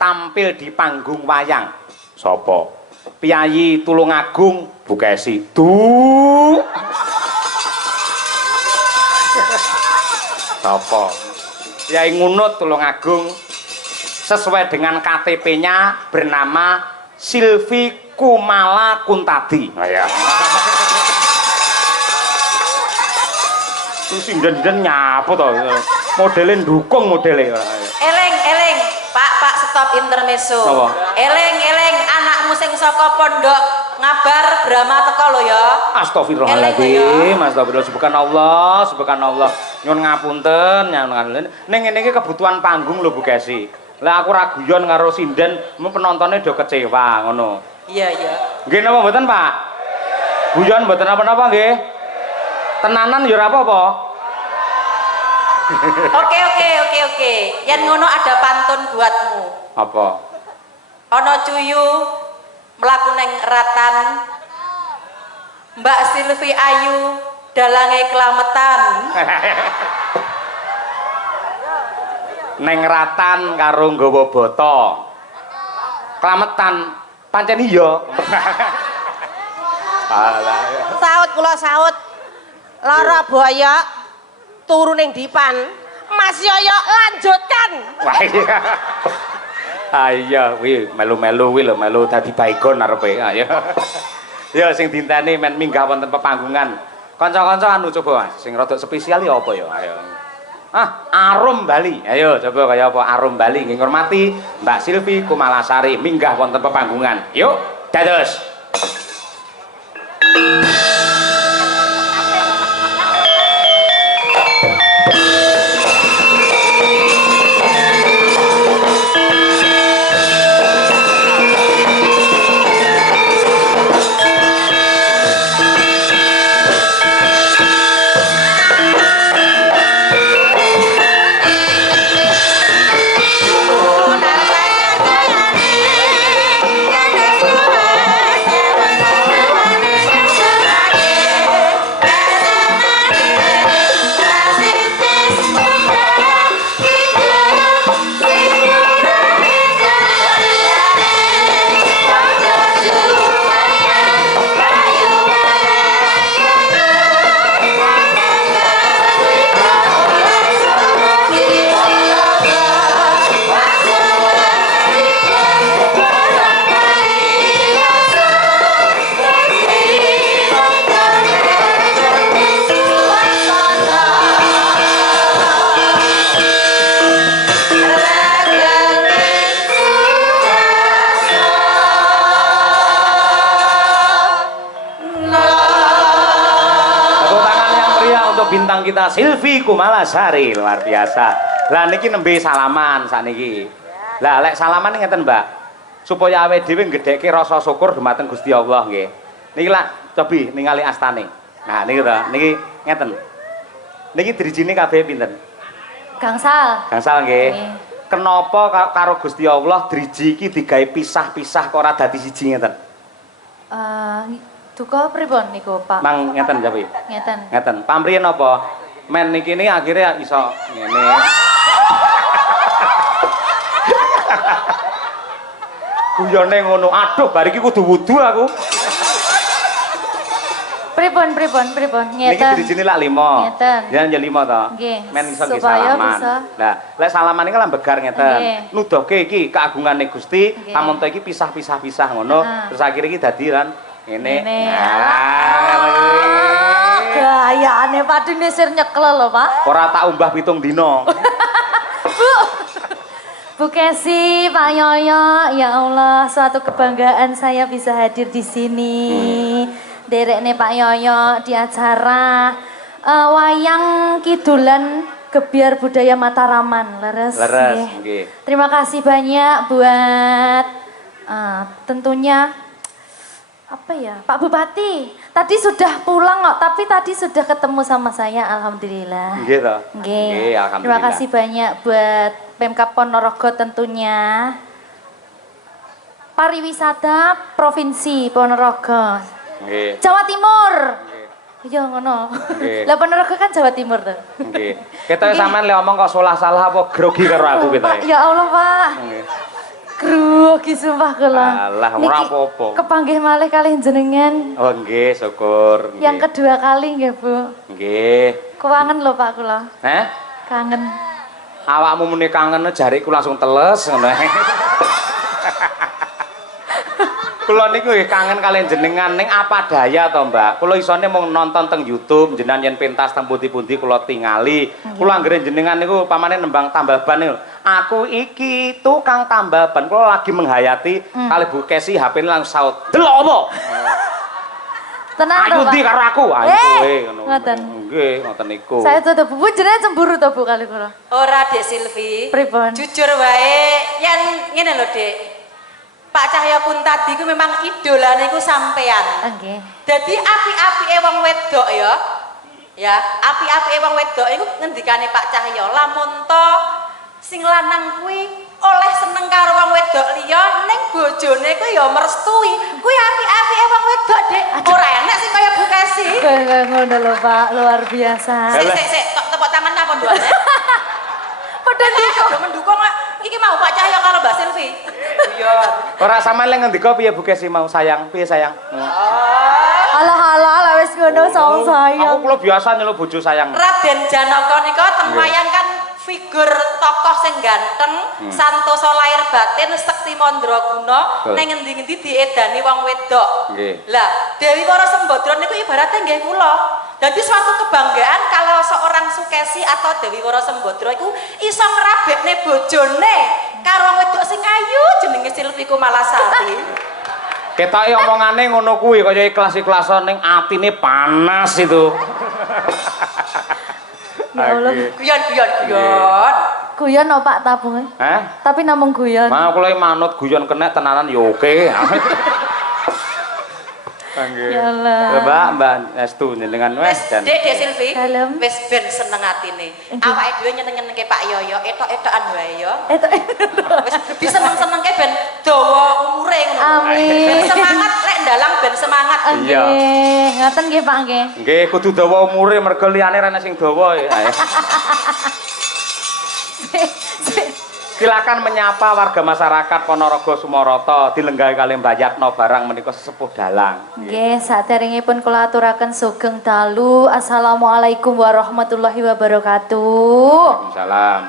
tampil di panggung wayang. Sopo? Piyayi Tulungagung Bukesi. Sopo? Piyayi Ngunut Tulungagung sesuai dengan KTP-nya bernama Silvi Kumala Kuntadi. Oh, ya. Sinden-sinden nyapa to. Modele ndukung modele. Eleng, Pak stop intermezzo. Eleng anakmu sing saka pondok ngabar Brahma teko lho ya. Astagfirullahaladzim, astagfirullah, subhanallah. Nyun ngapunten, ning ngene iki kebutuhan panggung lho Bu Kesi. Lah aku ra guyon karo sinden, penontonnya do kecewa ngono. Iya. Nggih napa mboten, Pak? Guyon mboten apa-apa nggih. Tenanan ya ora apa-apa. Oke. Yen ngono ada pantun buatmu. Apa? Ana cuyu mlaku ning ratan. Mbak Silvi ayu dalange kelametan. Neng ratan karo nggawa bata. Kelametan pancen iya. Saut kula saut. Lara boyo turu ning dipan. Mas Yoyo lanjutkan. Wah iya. Ayo kuwi melu-melu kuwi lho melu dadi baygon arepe. Ayo. Ya sing dinteni men minggah wonten pepanggungan. Kanca-kanca anu coba sing rada spesial ya apa ya? Ayo. Arum Bali. Ayo coba kaya apa Arum Bali nggih ngurmati Mbak Silvi Kumalasari minggah wonten pepanggungan. Yuk, dados. Bintang kita Silvi Kumalasari luar biasa. Lah niki nembe salaman sakniki. Lah lek salaman ngeten Mbak. Supaya awake dhewe nggedhekke rasa syukur dumateng Gusti Allah nggih. Niki lak cobi ningali astane. Nah niki to, niki ngeten. Niki drijine kabeh pinten? Gangsal. Gangsal nggih. Kenapa karo Gusti Allah driji iki digawe pisah-pisah kok ora dadi siji ngeten? Duka pripun niku, Pak? Mang ngeten jawi. Ngeten. Pamrien apa? Men niki ini akhirnya iso ngene. Guyone ngono. Aduh, bar iki kudu wudu aku. Pripun? Ngeten. Niki dirijine lak 5. Ngeten. Ya 5 to. Nggih. Men iso nggih Supaya salaman. bisa. Lah, lek salaman iki lambegar ngeten. Nggih. Nuduhke iki keagungane Gusti, Nggih. pamonto iki pisah-pisah ngono. Terus akhirnya iki dadi kan ngene. Gayane padune sir nyekel lho, Pak. Ora tak umbah 7 dina. Bu Kesi, Pak Yoyo, ya Allah, suatu kebanggaan saya bisa hadir di sini. Derekne Pak Yoyo di acara wayang kidulan Gebyar Budaya Mataraman. Leres nggih. Terima kasih banyak buat tentunya apa ya, Pak Bupati. Tadi sudah pulang kok, tapi tadi sudah ketemu sama saya, alhamdulillah. Nggih to. Nggih. Alhamdulillah. Terima kasih banyak buat Pemkab Ponorogo tentunya. Pariwisata Provinsi Ponorogo. Nggih. Jawa Timur. Iya ngono. Lah Ponorogo kan Jawa Timur tuh. Nggih. Kita sampean le omong kok salah apa grogi karo aku kita. Ya Allah, Pak. Nggih. Mugi-mugi sumpah kula. Alah, ora apa-apa. Kepanggih malih kalih jenengan. Oh nggih, syukur. Nggih. Yang kedua kali nggih, Bu. Nggih. Kangen lho Pak kula. Heh? Kangen. Awakmu muni kangen jariku langsung teles ngono. Kula niku nggih kangen kalian jenengan ning apa daya to, Mbak. Kula isone mung nonton teng YouTube, jenengan yen pentas teng pundi-pundi kula tingali. Kula anggere jenengan niku pamane nembang tambal ban niku. Aku iki tukang tambal ban. Kula lagi menghayati kali Bu Kesi HP-ne langsung saut. Delok apa? Tenang Ayo to, Pak. ndi karo aku? Ayo kowe ngono. Ngoten. Nggih, ngoten niku. Saya tutup Bu, jenengan cemburu to Bu kali kula. Ora Dek Silvi. Pripun? Jujur wae yen ngene lho Dek. Pak Cahya pun tadi ku memang idolane ku sampean. Nggih. Dadi api-apike wong wedok ya. Ya, api-apike wong wedok iku ngendikane Pak Cahya, lamun to sing lanang kuwi oleh seneng karo wong wedok liya ning bojone ku ya merestui. Kuwi api-apike wong wedok, Dek. Ora enek sing kaya Bu Kesi. Kayak ngono lho Pak, luar biasa. Sik, kok tepuk tangan apa duane? Padha Kok mendukung iki mau Pak Cahya karo Mbak Silvi. Iya. Ora sampean lek ngendika piye Bu Kesi mau sayang? Piye sayang? Alah wis ngono Aku sang sayang. kula biasa nyeluk bojo sayang. Raden Janaka nika teng wayang kan figur tokoh sing ganteng, santosa lahir batin, sekti mandraguna, ning ngendi-endi diedani wong wedok. Nggih. Lah, Dewi Wara Sembadra niku ibaratnya nggih kula. Dadi suatu kebanggaan kalau seorang Sukesi atau Dewi Wara Sembadra iku iso ngrabekne bojone karo wong wedok sing ayu jenenge Silvi Kumalasari. Ketoke omongane ngono kuwi kaya ikhlas-ikhlasan ning atine panas itu. Ya Allah. Guyon. Guyon no Pak tabungan. Hah? Tapi namung guyon. Mau kula manut guyon kena tenanan ya oke. Nggih. Ya Allah. Mbak Estu jenengan wes dan Dek Silvi, Dalem. wis ben seneng atine. Awake dhewe nyeneng-nyenengke Pak Yoyo, etok-etokan wae ya. Wis diseneng-senengke ben dawa umure ngono. Amin. Ben semangat lek ndalang ben semangat. Iya. Nggih, ngaten nggih Pak nggih. nggih kudu dawa umure mergo liyane rene sing dawa ya. Ayo. Silakan menyapa warga masyarakat Ponorogo Sumoroto dilenggahi kali Mbak Yatno barang menika sesepuh dalang. Nggih, saderengipun kula aturaken sugeng dalu. Assalamualaikum warahmatullahi wabarakatuh. Salam.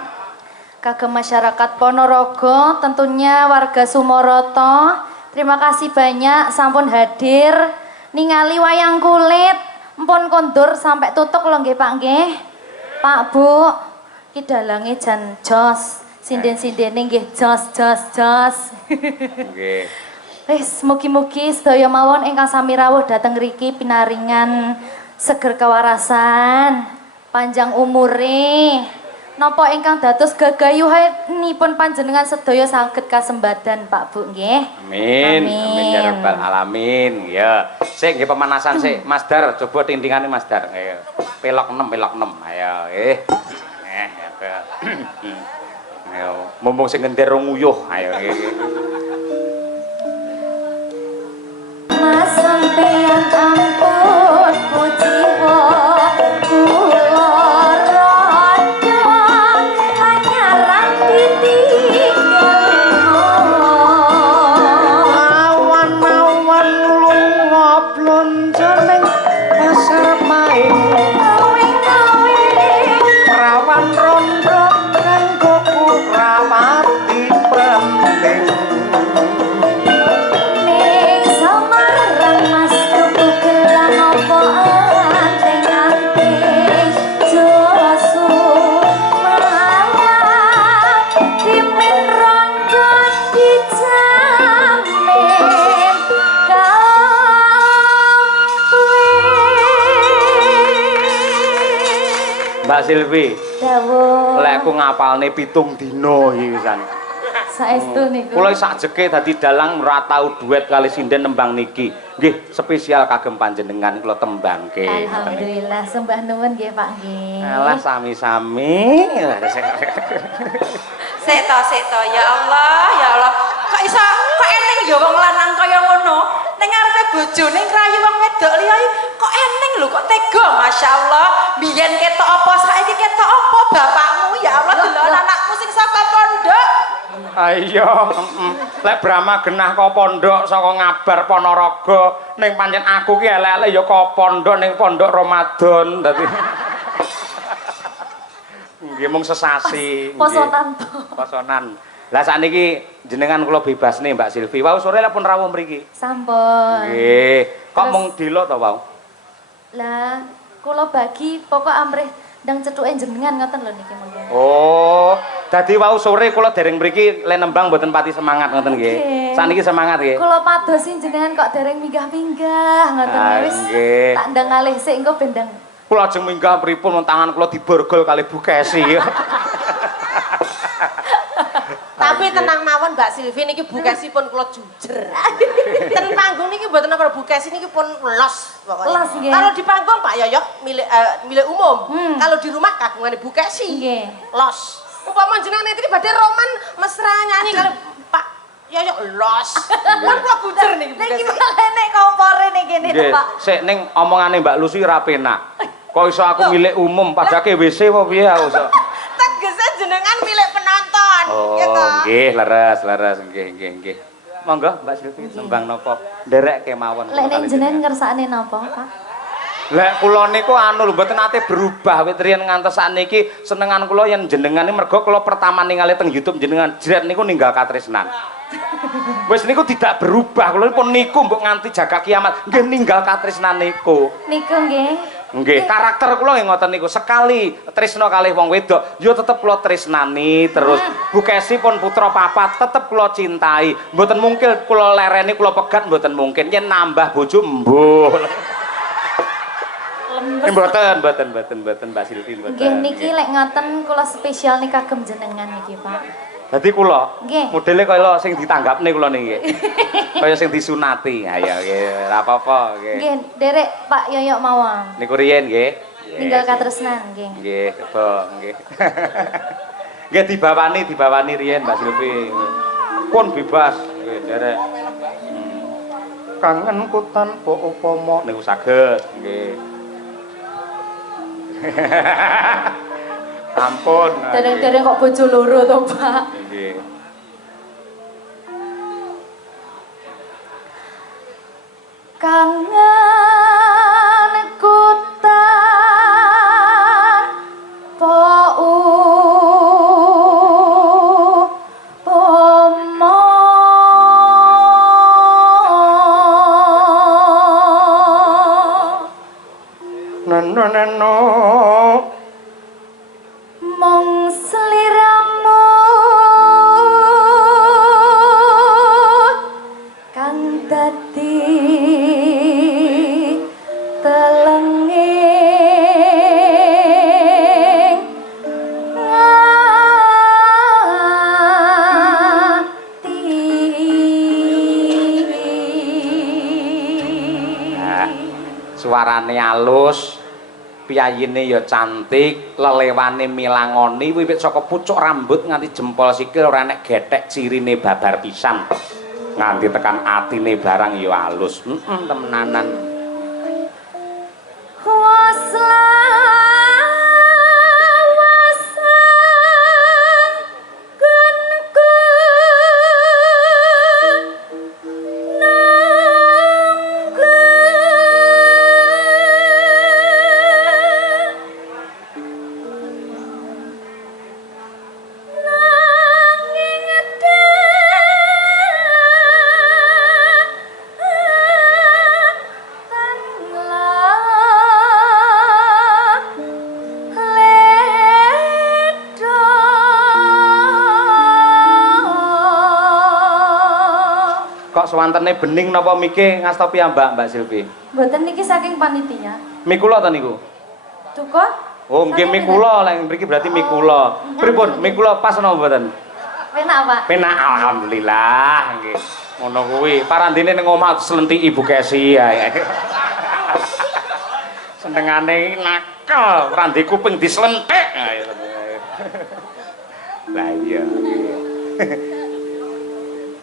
Kagem masyarakat Ponorogo, tentunya warga Sumoroto, terima kasih banyak sampun hadir ningali wayang kulit. Mpun kondur sampai tutuk lho nggih Pak nggih. Pak Bu, ki dalange jan jos. Sinden-sindene nggih jos. Nggih. Wis mugi-mugi sedaya mawon ingkang sami rawuh dhateng mriki pinaringan seger kawarasan, panjang umure. Napa ingkang dados gagayuhanipun panjenengan sedaya saged kasembadan Pak Bu nggih. Amin. Amin ya rabbal alamin. Ya. Sik nggih pemanasan sik. Mas Dar, coba tindingane Mas Dar. Ayo. Pelok 6. Ayo, nggih. Ayo, mumpung sing ngendir nguyuh. Ayo nggih. Mas sampeyan ampun kuciwa kula rada anyarang ditinggal Awan-awan lunga blonjoning pasar maing prawan rondo kanggo kurawati penting ning Samarang mas tuku gelang apa anteng-anteng joso malah dimen rondo dijamin Mbak Silvi, dawuh lek aku ngapalne 7 dina iki wisan. saestu niku Kula sakjeke dadi dalang ora tau duet kali sinden nembang niki. Nggih, spesial kagem panjenengan kula tembangke. Alhamdulillah sembah nuwun nggih Pak nggih. Alah sami-sami. Sik to ya Allah. Kok iso kok eneng ya wong lanang kaya ngono. Ning ngarepe bojone ngrayu wong wedok liya kok eneng lho kok tega masyaallah. Biyen ketok apa saiki ketok apa bapakmu ya Allah delok anakku sing saka pondok. Ayo, lek Brahma genah ka pondok saka ngabar Ponorogo ning pancen aku ki elek-elek ya ka pondok ning pondok Ramadan dadi. Nggih mung sesasi. Posonan to. Posonan. Lah sakniki jenengan kula bebas nih Mbak Silvi. Wau sore lah pun rawuh mriki. Sampun. Nggih. Kok mung dilo to wau? Lah, kula bagi pokok amrih ndang cethuke jenengan ngoten lho niki monggo. Oh, dadi wau sore kula dereng mriki le nembang mboten pati semangat ngoten nggih. Sakniki semangat nggih. Kula padosi jenengan kok dereng minggah-minggah ngoten wis. Nggih. Tak ndang ngalih sik engko ben ndang. Kula ajeng minggah pripun tangan kula diborgol kali Bu Kesi. Tapi tenang mawon Mbak Silvi niki bukesipun kula jujer. Ten panggung niki mboten napa bukes niki pun los pokoknya. Los nggih. Kalau di panggung Pak Yoyok milik umum. Kalau di rumah kagungane bukesi. Nggih. Los. Upama jenengan netri badhe roman mesra nyanyi kalau Pak Yoyok los. Kan kula bujer niki Niki bukesi. malah nek kompore ning kene to, Nggih, Pak. sik ning omongane Mbak Lucy ra penak. Kok iso aku milik umum padake WC apa piye aku iso. Tegese jenengan milik penonton. Oh, gitu. nggih, leres, nggih. Monggo Mbak Silvi sembang napa nderek kemawon. Lek nek jenengan ngersakne napa, Pak? Lek kula niku anu lho mboten nate berubah wit riyen ngantos sakniki senengan kula yen jenengan iki mergo kula pertama ningali teng YouTube jenengan jret niku ninggal katresnan. Wis niku tidak berubah kula pun niku mbok nganti jaga kiamat nggih ninggal katresnan niku. Niku nggih. Nggih, karakter kula nggih ngoten niku. Sekali tresna kalih wong wedok, ya tetep kula tresnani terus. Bu Kesi pun putra papat tetep kula cintai. Mboten mungkin kula lereni, kula pegat mboten mungkin. Yen nambah bojo mbuh. Mboten Mbak Silvi mboten. Nggih niki lek ngoten kula spesial nih kagem jenengan niki, Pak. Dadi kula Nggih. modele kaya sing ditanggapne kula niki. Kaya sing disunati. Ayo nggih, ora apa-apa nggih. Nggih, derek Pak Yoyok mawon. Niku riyen nggih. Ninggal katresnan nggih. Nggih, kebo nggih. Nggih dibawani riyen Mbak Silvi. Pun bebas nggih derek. Kangenku tanpa upama niku saged nggih. Ampun. Dereng-dereng kok bojo loro to, Pak. Nggih. Kangenku tanpa upama Neno mong sliramu kang dadi telenging ati. Suarane alus, piyayine ya cantik, lelewane milangoni wiwit saka pucuk rambut nganti jempol sikil ora enek gethek cirine babar pisan. Nganti tekan atine barang ya alus. Temenanan. Kok swantene bening napa mike ngasta piyambak Mbak Silvi? Mboten niki saking panitia. Mikula ta niku? Duka? Oh, nggih mikula, lek mriki berarti mikula. Pripun? Mikula pas napa mboten? Penak, Pak. Penak alhamdulillah nggih. Ngono kuwi. Parandene ning omah slentiki Ibu Kesi ae. Senengane nakal, randi kuping dislentik. Lah iya.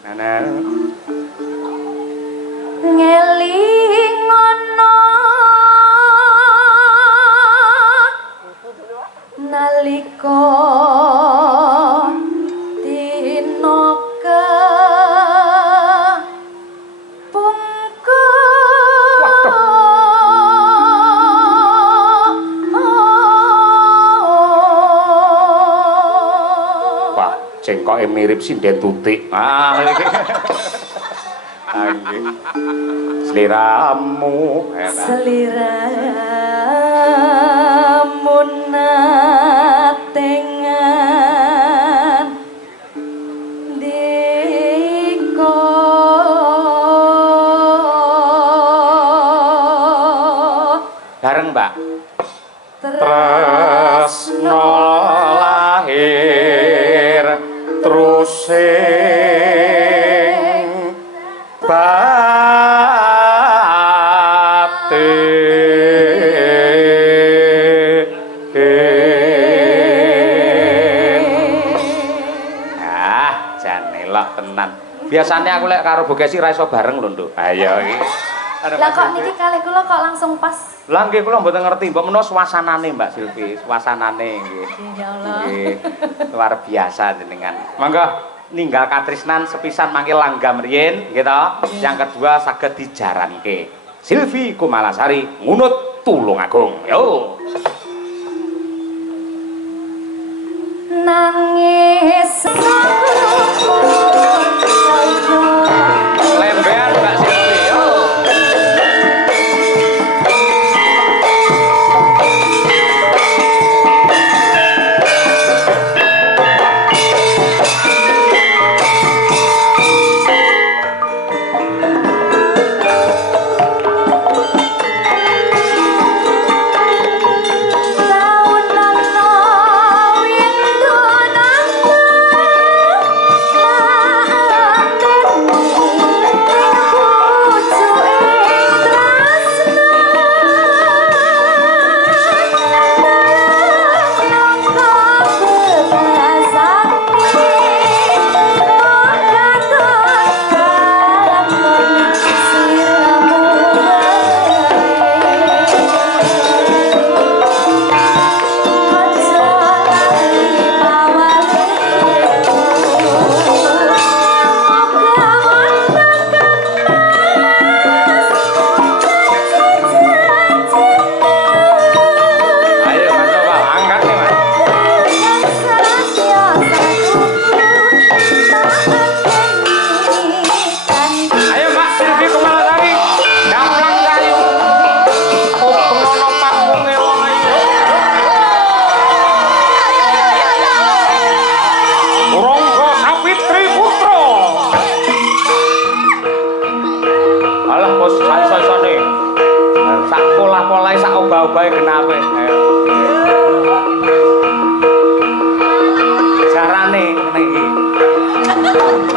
Ana Ngelingono nalika dina ketoke mirip sinden tutik. Ah iki. Ah nggih. Sliramu. Sliramu natengan diko bareng Mbak tresno lahir terus sing tenan. Biasanya aku lek karo Bogesi ra iso bareng lho, Nduk. Ayo iki. Lah kok niki kalih kula kok langsung pas. Lah nggih kula mboten ngerti, mbok menawa suasanane Mbak Silvi, suasanane nggih. Ya Allah. Nggih. Luar biasa jenengan. Monggo ninggal katresnan sepisan mangke langgam riyin nggih to. Yang kedua saged dijaranke. Silvi Kumalasari ngunut Tulungagung. Yo. Nangis lembean Mbak Silvi. Yo. Bae kenape? Carane ngene iki.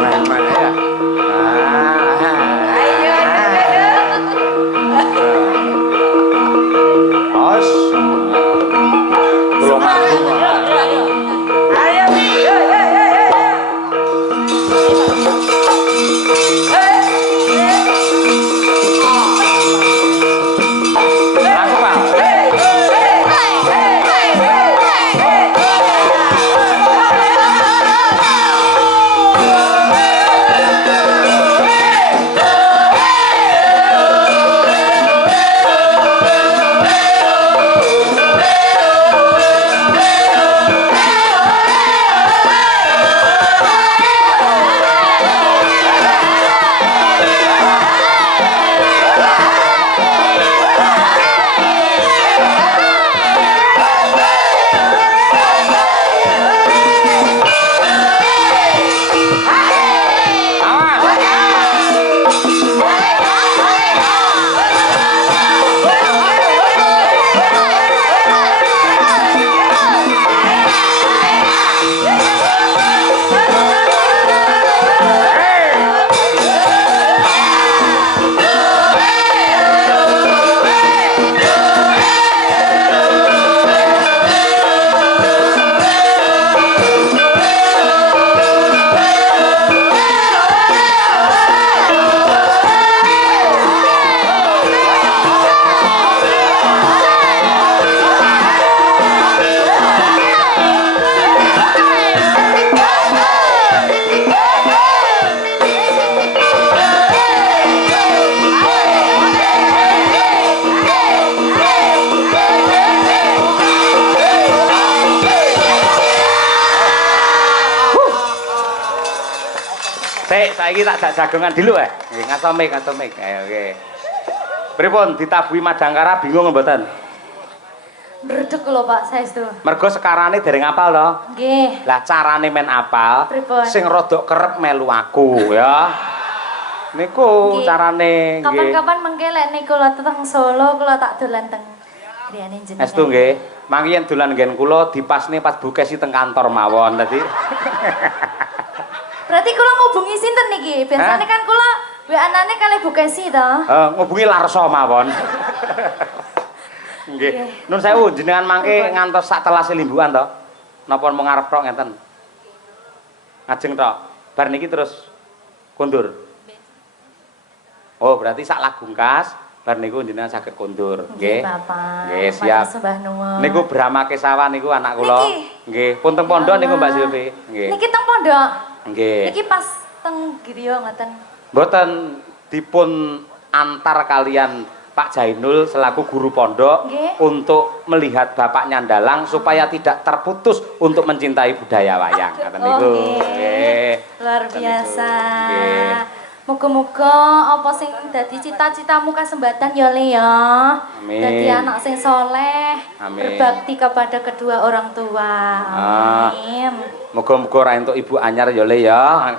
Mana ya? Ayo. Os. Belum aku. Ayo. Sik, saiki tak jak jagongan dulu nggih ngasomik. Ayo nggih. Pripun ditabuhi Madangkara bingung mboten? Bredeg lho Pak saestu. Mergo sekarane dereng apal to. Nggih. Lah carane men apal Pripun? sing rada kerep melu aku ya. Niku Nggih. carane nggih. Kapan-kapan mengke lek niku kula teng Solo kula tak dolan teng griyane jenengan. Estu nggih. Mangki yen dolan nggen kula dipasne pas bukesi teng kantor mawon dadi. Berarti kula ngubungi sinten niki? Biasane kan kula WA-ane kali Bu Kesi to. Ngubungi Larso mawon. Nggih. Nun sewu jenengan mangke ngantos sak telase limbukan to. Napa mung ngarep tok ngenten? Ajeng tok. Bar niki terus kondur. Oh, berarti sak lagungkas bar niku jenengan saged kondur. Nggih. Bapak. Nggih, siap. Sembah nuwun. Niku Brahma Kesawan niku anak kula. Niki? Nggih, pun teng pondok niku Mbak Silvi. Nggih. Niki teng pondok. Nggih. Niki pas teng griya ngoten. Mboten dipun antar kalian Pak Jainul selaku guru pondok Nggih. untuk melihat Bapak Nyandalang supaya tidak terputus untuk mencintai budaya wayang. Ngoten niku. Nggih. Luar Ngoten biasa. niku. Nggih. Muga-muga apa sing dadi cita-citamu kasembatan ya Le ya. Amin. Dadi anak sing soleh, Amin. berbakti kepada kedua orang tua. Amin. Muga-muga ora entuk ibu anyar ya Le ya.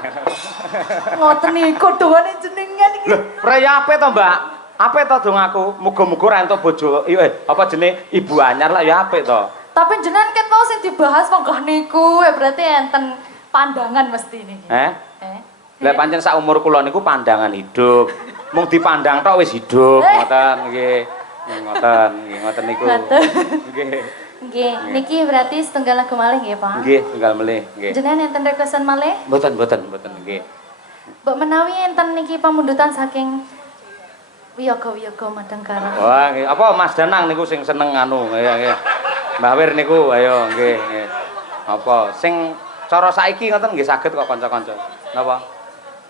Ngoten niku doane jenengan iki. Lho, raya ape to, Mbak? Ape to dong aku? Muga-muga ora entuk bojo apa jenenge ibu anyar lah ya apik to. Tapi jenengan ket mau sing dibahas monggah niku, berarti enten pandangan mesti niki. Lah pancen sak umur kula niku pandangan hidup. Mung dipandang tok wis hidup, ngoten nggih. Ngoten niku. Nggih. Nggih, niki berarti setunggal lagu malih nggih, Pak? Nggih, tunggal melih, nggih. Jenengan enten requestan malih? Mboten nggih. Mbok menawi enten niki pamundutan saking wiyaga-wiyaga Madangkara. Wah, nggih. Apa Mas Danang niku sing seneng anu, nggih. Mbah Wir niku ayo nggih. Apa sing cara saiki ngoten nggih saged kok kanca-kanca. Napa?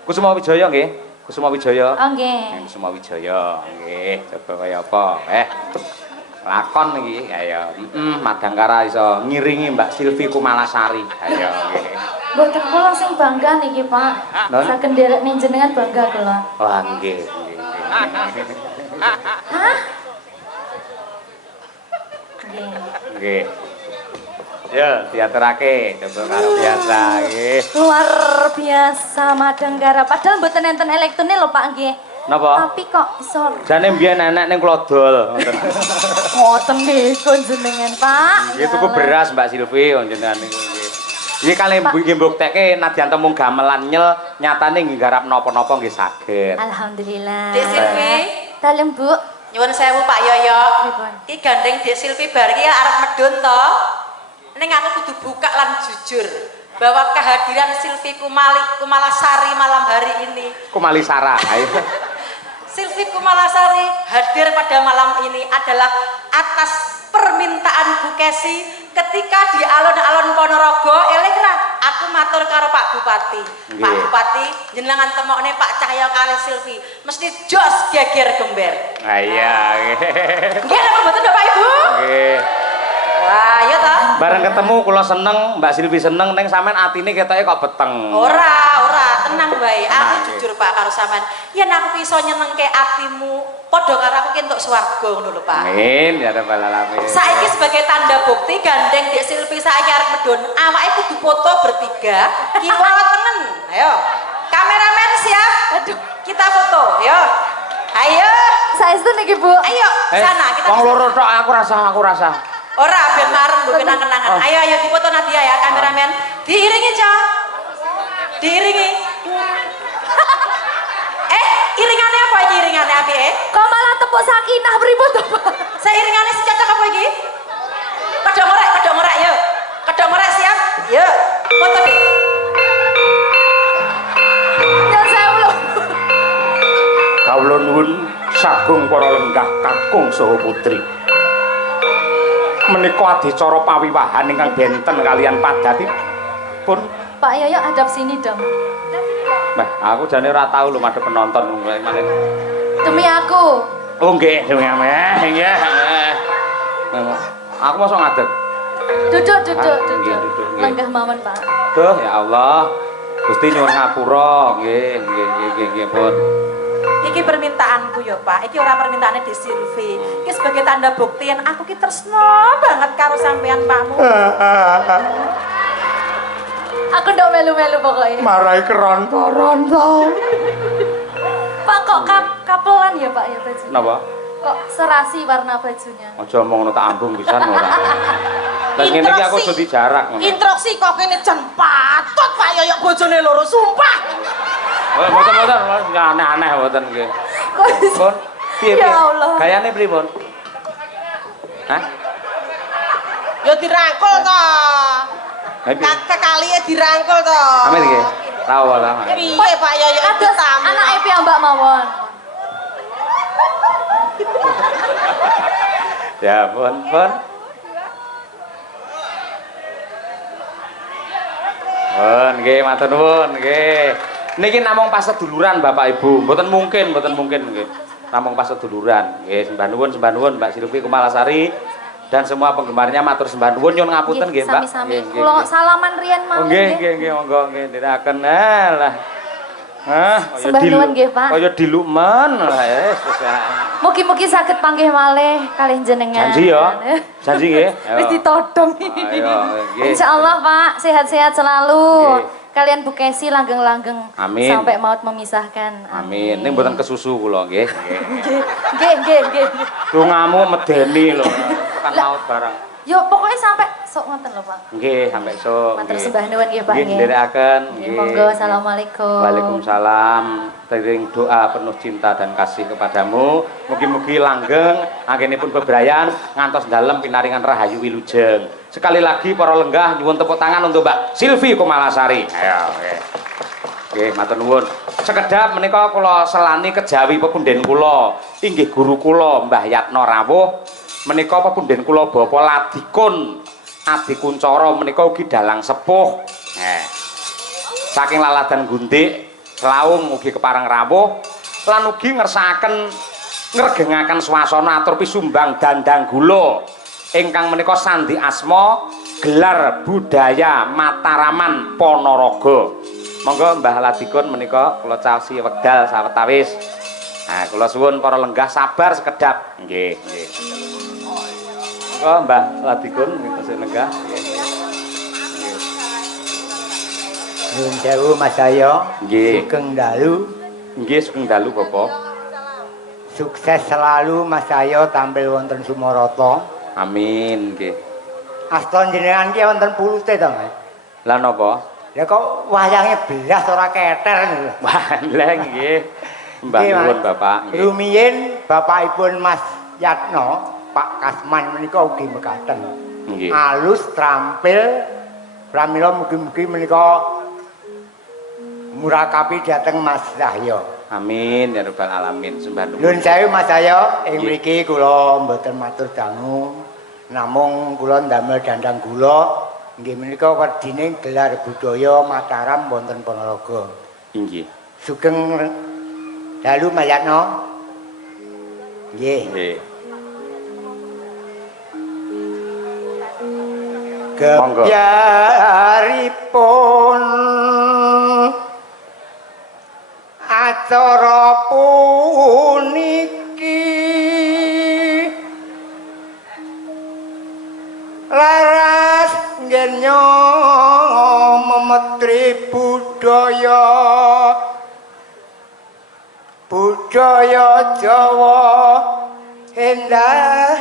Kusuma Wijaya nggih. Kusuma Wijaya. Oh nggih. Kusuma Wijaya nggih. Coba kaya apa? Lakon iki ayo. Madangkara iso ngiringi Mbak Silvi Kumalasari. Ayo nggih. Mboten kula sing bangga niki, Pak. Non? Saged nderekne jenengan bangga kula. Wah nggih. Hah? Nggih. Nggih. Ya, diaturake coba karo biasa nggih. Luar biasa Madangkara. Padahal mboten enten elektune lho, Pak nggih. Napa? Tapi kok iso Jane mbiyen enek ning Klodol ngoten. ngoten niku jenengan, Pak. Nggih tuku beras Mbak Silvi jenengan niku nggih. Iki kali nggih mbuktekke nadyan mung gamelan nyel nyatane nggih garap napa-napa nggih saged. Alhamdulillah. Dek Silvi, Dalem, Bu. nyuwun sewu Pak Yoyo. Pripun? Iki gandeng Dek Silvi bar iki arep medun to. Ning aku kudu buka lan jujur bahwa kehadiran Silvi Kumalasari malam hari ini. Kumalisara. Ayo. Silvi Kumalasari hadir pada malam ini adalah atas permintaan Bu Kesi ketika di alun-alun Ponorogo. Eling ra, aku matur karo Pak Bupati. Nggih. Pak Bupati, jenengan temokne Pak Cahyo kali Silvi mesti jos geger gember. Ah iya nggih. Nggih napa mboten Bapak Ibu? Nggih. Wah, ya ta? Bareng ketemu kula seneng, Mbak Silvi seneng ning sampean atine ketoke kok beteng. Ora, tenang bae. Aku Tenang, jujur Pak karo sampean. Yen aku iso nyenengke atimu, padha karo aku ki entuk swarga ngono lho, Pak. Amin ya rabbal alamin. Saiki sebagai tanda bukti gandeng Dek Silvi saiki arep medun, awake kudu foto bertiga, kiwa tengen. Ayo. Kameramen siap? Aduh, kita foto, yo. Ayo. Saestu niki, Bu. Ayo, sana kita. Wong loro tok aku rasa. Ora ben marem nggo kenang-kenangan. Ayo dipoto Nadia ya kameramen. Diiringi, Cak. Diiringi. Iringane apa iki iringane apike? Kok malah tepuk sakinah pripun to, Pak? Seiringane sing cocok apa iki? Kedok ngorek yo. Kedok ngorek siap? Yo. Foto iki. Ya sewu lho. Kawula nuwun sagung para lenggah kakung saha putri. Menika adicara pawiwahan ingkang benten kalian padati pun. Pak Yoyo hadap sini dong. Nah, aku jane ora tau lho madhep penonton malah. Demi aku. Oh nggih, nggih. Aku mosok ngadeg. Duduk. Nggih, duduk, nggih. Lenggah mawon, Pak. Duh, ya Allah. Gusti nyuwun ngapura, nggih, pun. Iki permintaanku ya Pak, iki ora permintaane Dek Silvi. Iki sebagai tanda bukti yen aku ki tresno banget karo sampean Pakmu. Aku ndak melu-melu pokoknya. Marai keronto-ronto. Pak kok kapelan ya Pak ya baju? Napa? Kok serasi warna bajunya? Aja omong ngono tak ambung pisan ora. Lah ngene iki aku dadi jarak ngono. Instruksi kok kene jan patut Pak Yoyo bojone loro sumpah. Mboten aneh-aneh mboten nggih. Pun piye? Ya Allah. Gayane pripun? Hah? Ya dirangkul to. Happy. Kekalihe dirangkul to. Amin nggih. Tahu lah. Piye Pak Yoyo Kados anake piyambak mawon. Ya pun. Nggih, matur nuwun nggih. Niki namung pas seduluran Bapak Ibu, mboten mungkin nggih. Namung pas seduluran. Nggih, sembah nuwun Mbak Silvi Kumalasari dan semua penggemarnya matur sembah nuwun nyuwun ngapunten nggih, Mbak. Sami-sami. Kula salaman riyen mawon nggih, monggo nggih ndherekaken. Lah. Sembah nuwun nggih, Pak. Kaya dilukmen lah wis. Mugi-mugi saged panggih malih kalih jenengan. Janji ya. Janji nggih. Wis ditodong. Ayo nggih. Insyaallah Pak, sehat-sehat selalu. Nggih. Kalian Bu Kesi langgeng-langgeng Amin. sampai maut memisahkan. Amin. Ning mboten kesusu kula nggih. Nggih. Dongamu medeni lho. Kan maut barang. Yo pokoknya sampai sok ngoten lho Pak. Nggih, sampai sok. Matur sembah nuwun nggih Pak Nggih, nggih. ndherekaken. Nggih, monggo assalamualaikum. Waalaikumsalam. Tering doa penuh cinta dan kasih kepadamu. Mugi-mugi langgeng anggenipun bebrayan ngantos dalem pinaringan rahayu wilujeng. Sekali lagi para lenggah nyuwun tepuk tangan untuk Mbak Silvi Kumalasari. Ayo, nggih. Nggih, matur nuwun. Sekedhap menika kula selani kejawi pepunden kula, inggih guru kula Mbah Yatno Rawuh. Menika pepunden kula Bapa Ladikun Adi Kuncara menika ugi dalang sepuh. Saking laladan guntik Slaung ugi kepareng rawuh lan ugi ngersakaken ngregengaken swasana atur pisumbang dandang gula ingkang menika sandi asma gelar budaya Mataraman Ponorogo. Monggo Mbah Ladikun menika kula caosi wekdal sawetawis. Nah, kula suwun para lenggah sabar sekedhap. Nggih. Oh, Mbah Ladikun tasih lenggah. Nyuwun sewu Mas Ayo. Nggih. Sugeng dalu. Nggih, sugeng dalu Bapak. Sukses selalu Mas Ayo tampil wonten Sumarata. Amin nggih. Asta jenengan ki wonten pulute to, Mas? Lah napa? Ya kok wayange belas ora keter lho. Wah, nggih. Mbah nuwun Bapak. Nggih. Rumiyin bapakipun Mas Yatno, Pak Kasman menika ugi mekaten. Nggih. Alus trampil pramila mugi-mugi menika murakabi dhateng Mas Cahya. Amin ya rabbal alamin. Sembah nuwun. Nuwun sewu Mas Cahya, ing Nggih. mriki kula mboten matur dangu. Namung kula ndamel dandang gula nggih menika wedine gelar budaya Mataram wonten Ponorogo. Inggih. Sugeng dalu Mas Yatno. Nggih. Nggih. Monggo. Gebyaripun acara puniki laras ngenya memetri budaya Jawa endah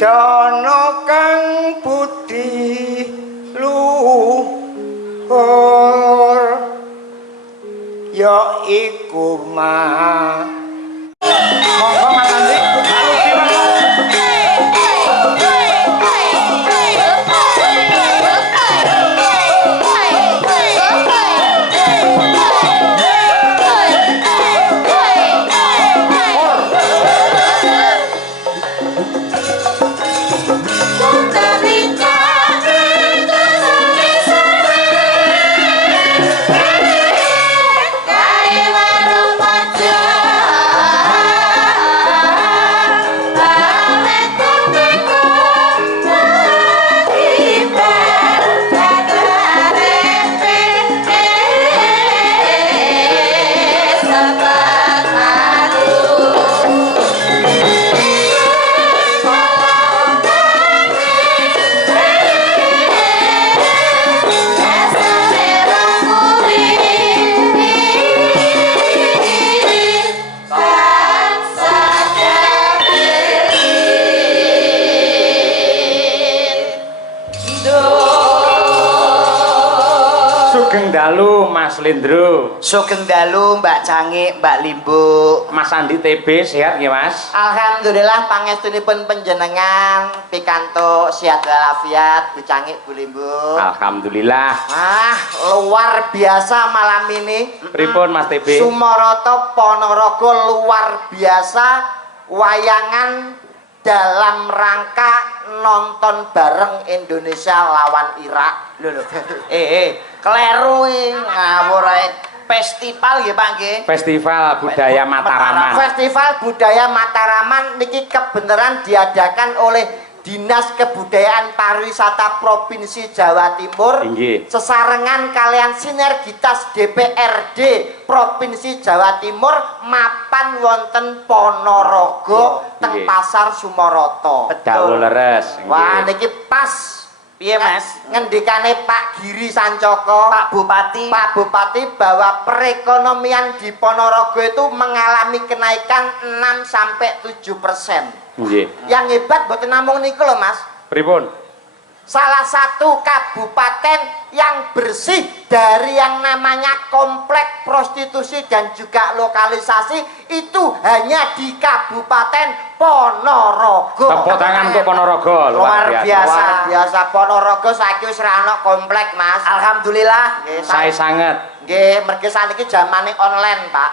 Dono kang putih luhur ya iku mah monggo Mas Andi Kaya warung maca Sugeng dalu Mas Lindro. Sugeng dalu Mbak Cangik, Mbak Limbo. Mas Andi TB sehat nggih Mas? Alhamdulillah pangestunipun panjenengan pikantuk sehat walafiat, Bu Cangik, Bu Limbo. Alhamdulillah. Luar biasa malam ini. Pripun Mas TB? Sumarata Ponorogo luar biasa, wayangan dalam rangka nonton bareng Indonesia lawan Irak. Lho. Kleru ngawur ae. Festival nggih Pak nggih. Festival Budaya Mataraman. Festival Budaya Mataraman niki kebenaran diadakan oleh Dinas Kebudayaan Pariwisata Provinsi Jawa Timur Inggih. sesarengan kalian sinergitas DPRD Provinsi Jawa Timur mapan wonten Ponorogo teng Inggih. Pasar Sumarata. Dawuh leres. Wah niki pas. Piye Mas? Ngendikane Pak Giri Sancoko, Pak Bupati bahwa perekonomian di Ponorogo itu mengalami kenaikan 6 sampai 7%. Nggih. Yang hebat mboten namung niku lho Mas. Pripun? Salah satu kabupaten yang bersih dari yang namanya komplek prostitusi dan juga lokalisasi itu hanya di Kabupaten Ponorogo. Tepuk tangan untuk Ponorogo. Luar biasa. Luar biasa Ponorogo saiki wis ra ana komplek, Mas. Alhamdulillah. Saya sangat. Nggih, mergi saniki zamane online, Pak.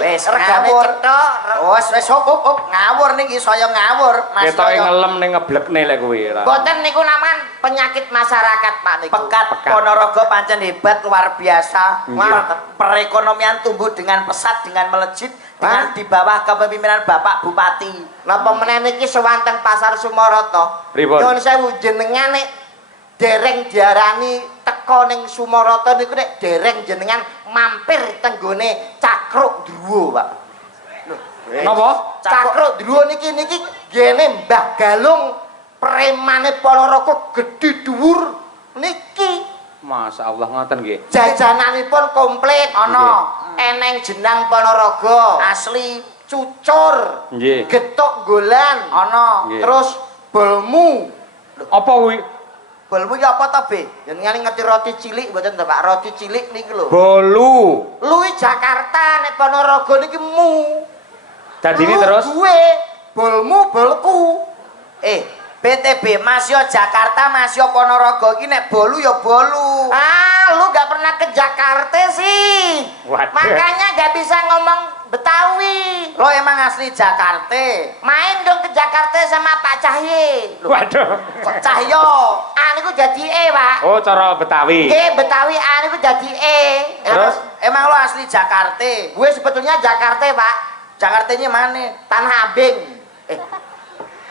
Wis regane cethuk. Wis up ngawur niki saya ngawur, Mas. Ketoke ngelem ning ngeblekne lek kuwi. Boten niku naman penyakit masyarakat, Pak niku. Pekat Ponorogo pancen hebat luar biasa. Perekonomian tumbuh dengan pesat, dengan melejit, dengan di bawah kepemimpinan Bapak Bupati. Napa meneh niki sewanten Pasar Sumarata. Pripun? Nyuwun sewu jenengan nek dereng diarani teka ning Sumarata niku nek dereng jenengan mampir teng gone Cakruk Druwa, Pak. Napa? Cakruk Druwa niki gene Mbah Galung premane Ponorogo gedhe dhuwur niki. Masya Allah ngoten nggih. Jajananipun komplit ana. Eneng jenang Ponorogo Asli cucur, Nggih. getuk golan ana. Nggih. terus bolmu. Apa kuwi? Bolmu ki apa to, Be? Jenengan ngerti roti cilik mboten to, Pak? Roti cilik niki lho. Bolu. Luwi Jakarta nek Ponorogo niki mu. Dadine Lu terus duwe bolmu bolku. BTB Masyo Jakarta, Masyo Ponorogo ki nek bolu ya bolu. Lu gak pernah ke Jakarta sih. Waduh. Makanya gak bisa ngomong Betawi. Lo emang asli Jakarta. Main dong ke Jakarta sama Pak Cahye. Waduh. Kok Cahyo? Niku jadi Pak. Oh, cara Betawi. Nggih, Betawi niku jadi Terus Emang lo asli Jakarta? gue sebetulnya Jakarta, Pak. Jakartanya mana? Tanah Abang.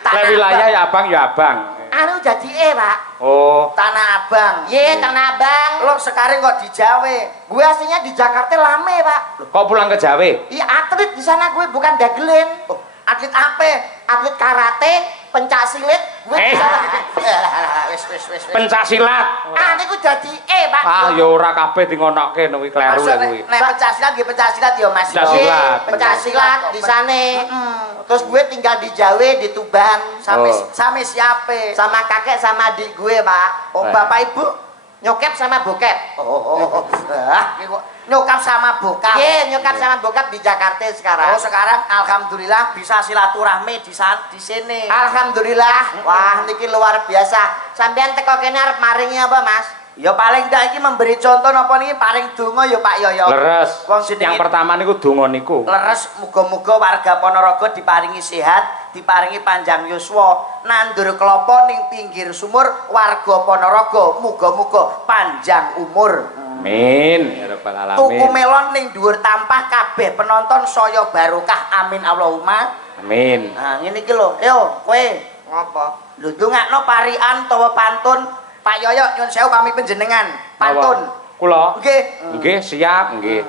lek wilayah ya Abang ya Abang. Anu jadi Pak. Oh, Tanah Abang. Ye, Tanah Abang. Lo sekarang kok di Jawa? Gue aslinya di Jakarta lama, Pak. kok pulang ke Jawa? Iya, atlet di sana gue, bukan dagelin. Atlet apa? Atlet karate, pencak silit, gue di sana. Wis. Pencak silat. Niku jadi Pak. Ya ora kabeh dingonokke kuwi kleru lek kuwi. Nek pencaksilat nggih pencaksilat ya Mas. Pencak silat. Pencak silat di sana. Terus gue tinggal di Jawa, di Tuban. Sami siapa? Sama kakek sama adik gue, Pak. Bapak Ibu? Nyokap sama bokap. Nyokap sama bokap. Iya, nyokap sama bokap di Jakarta sekarang. Sekarang alhamdulillah bisa silaturahmi di sini. Alhamdulillah. Wah, niki luar biasa. Sampean teko kene arep maringi apa, Mas? Ya paling ndak iki memberi contoh napa niki paring donga ya Pak Yoyo. Leres. Wong jenenge Yang pertama niku donga niku. leres muga-muga warga Ponorogo diparingi sehat, diparingi panjang yuswa, nandur kelapa ning pinggir sumur warga Ponorogo muga-muga panjang umur. Amin ya rabbal alamin. Tuku melon ning dhuwur tampah kabeh penonton saya barokah amin Allahumma. Amin. Nah ngene iki lho, yo kowe Ngopo? lho ndongakno parian utawa pantun Pak Yoyo nyun sewu pami panjenengan pantun. Kula. Nggih. Nggih, siap, nggih.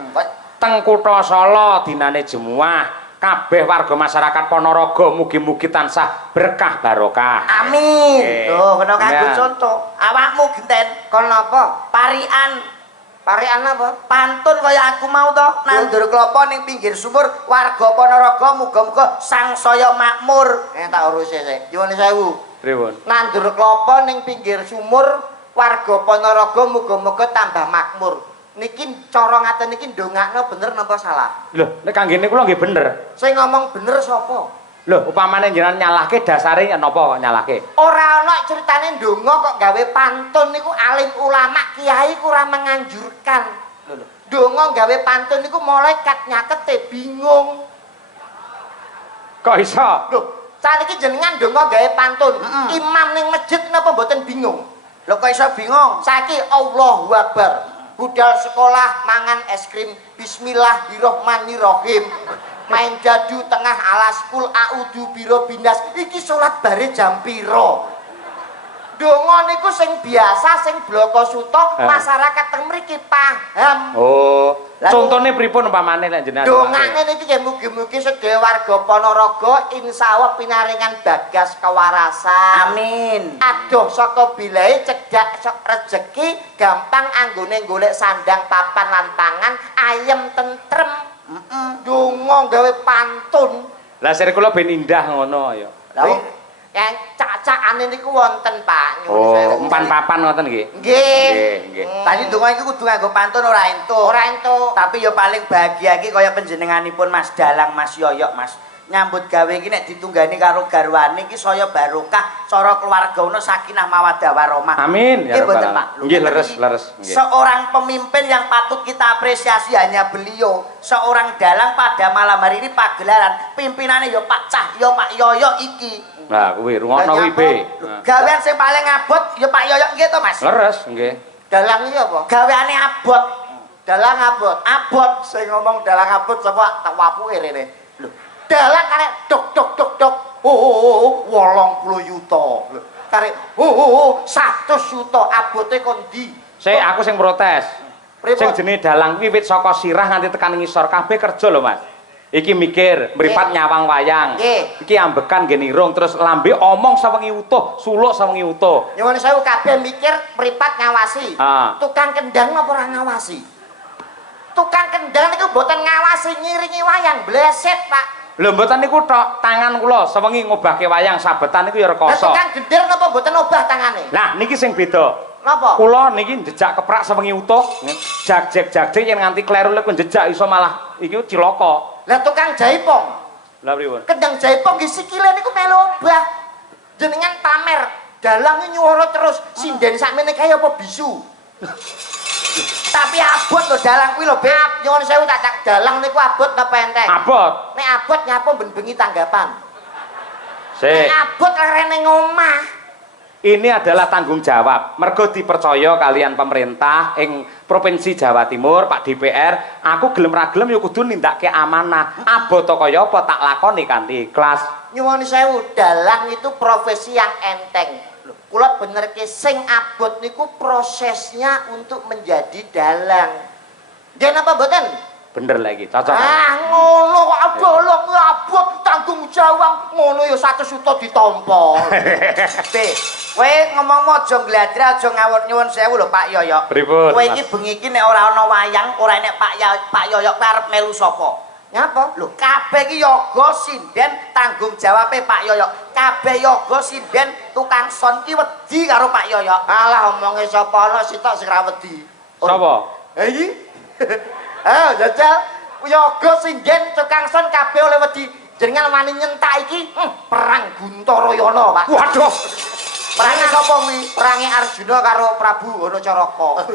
Teng Kutha Solo dinane Jemuah, kabeh warga masyarakat Ponorogo mugi-mugi tansah berkah barokah. Amin. Nggih. Tuh kena kanggo Amin. contoh. Awakmu genten Kon napa? parian Parian apa? pantun kaya aku mau to nandur kelapa ning pinggir sumur warga Ponorogo muga-muga sangsaya makmur. Tak urusi sik. Nyuwun sewu. Pripun? Nandur kelapa ning pinggir sumur warga Ponorogo muga-muga tambah makmur. Niki cara ngaten niki ndongakno bener napa salah? Lho, nek kanggene kula nggih bener. Sing ngomong bener sapa? Lho, upamane jenengan nyalahke dasare napa kok nyalahke? Ora ana critane ndonga kok gawe pantun niku alim ulama kiai kurang menganjurkan. Lho, ndonga gawe pantun niku malaikat nyakete bingung. Kok iso? Lho, saniki jenengan ndonga gawe pantun. Imam ning masjid napa mboten bingung? Lho kok iso bingung? Saiki Allahu Akbar. Budal sekolah mangan es krim Bismillahirrohmanirrohim. Main dadu tengah alas kul a'udzu biro binas. Iki salat bare jam piro? Donga niku sing biasa sing bloko suto masyarakat teng mriki paham. Oh, contone pripun umpamane lek jenengan? Dongane niki nggih mugi-mugi sedaya warga Ponorogo insyaallah pinaringan bagas kewarasan. Amin. Adoh saka bilahe cedhak rejeki gampang anggone golek sandang papan lan pangan ayem tentrem. Donga gawe pantun. Lah sire kula ben indah ngono ya. Lah yang cacakane niku wonten Pak. Oh, empan papan ngoten nggih. Nggih. Nggih. Tadi donga iki kudu nganggo pantun ora entuk. Ora entuk. Tapi ya paling bahagia iki kaya panjenenganipun Mas Dalang, Mas Yoyok, Mas. Nyambut gawe iki nek ditunggani karo garwane iki saya barokah, cara keluarga ono sakinah mawaddah warahmah. Amin ya Nggih rabbal mboten, alamin. Pak. Nggih leres nggih. Seorang pemimpin yang patut kita apresiasi hanya beliau. Seorang dalang pada malam hari ini pagelaran pimpinannya ya Pak Cahyo, Pak Yoyo iki. Nah, kuwi rungokno kuwi be. Gawean sing paling abot ya Pak Yoyo nggih to, Mas? Leres nggih. Dalang iki apa? Gaweane abot. Dalang abot. Abot. Sing ngomong dalang abot sapa tak wapuke rene. Lho, dalang karek dok dok dok dok. Oh, 80 yuta. Karek 100 yuta abote kon ndi? Sik aku sing protes. Sing jenenge dalang kuwi wit saka sirah nganti tekan ngisor kabeh kerja lho, Mas. Iki mikir, mripat nyawang wayang. Iki ambekan nggih nirung terus lambe omong sawengi utuh, suluk sawengi utuh. Nyuwun sewu kabeh mikir mripat ngawasi. Tukang kendang napa ora ngawasi? Tukang kendang niku mboten ngawasi ngiringi wayang, bleset, Pak. Lho mboten niku tok, tangan kula sawengi ngobahke wayang sabetan niku ya rekoso. Lah tukang gender napa mboten obah tangane? Lah niki sing beda. Napa? Kula niki njejak keprak sawengi utuh, jagjek-jagjek yen nganti kleru lek njejak iso malah iki cilaka. Lah tukang jaipong. Lah pripun? Kendang jaipong nggih sikile niku melu obah. Jenengan pamer, dalang nyuwara terus sinden sakmene kaya apa bisu. Tapi abot lho dalang kuwi lho, Beb. Nyuwun sewu tak dalang niku abot napa enteng? Abot. Nek abot nyapa ben bengi tanggapan. Sik. Nek abot rene ngomah. Ini adalah tanggung jawab. Mergo dipercaya kalian pemerintah ing Provinsi Jawa Timur, Pak DPR, aku gelem ra gelem ya kudu nindakke amanah. Abot kaya apa tak lakoni kanthi ikhlas. Nyuwun sewu, dalang itu profesi yang enteng. Kula benerke sing abot niku prosesnya untuk menjadi dalang. Nggih napa mboten? Bener lagi, cocok. Ah ngono kok abolong abot tanggung jawab ngono ya 100 juta ditampa. Be, kowe ngomong aja ngladri aja ngawur nyuwun sewu lho Pak Yoyo. Pripun? Kowe iki bengi iki nek ora ana wayang, ora enek Pak Yoyo kowe arep melu sapa? Nyapa? Lho, kabeh iki yoga sinden tanggung jawabe Pak Yoyo. Kabeh yoga sinden tukang son ki wedi karo Pak Yoyo. Alah omonge sapa ana sitok sing ra wedi. Sapa? Iki. Jajal yoga sinden tukang son kabeh oleh wedi. Jenengan wani nyentak iki perang Guntarayana, Pak. Waduh. Perange sapa kuwi? Perange Arjuna karo Prabu Hanacaraka.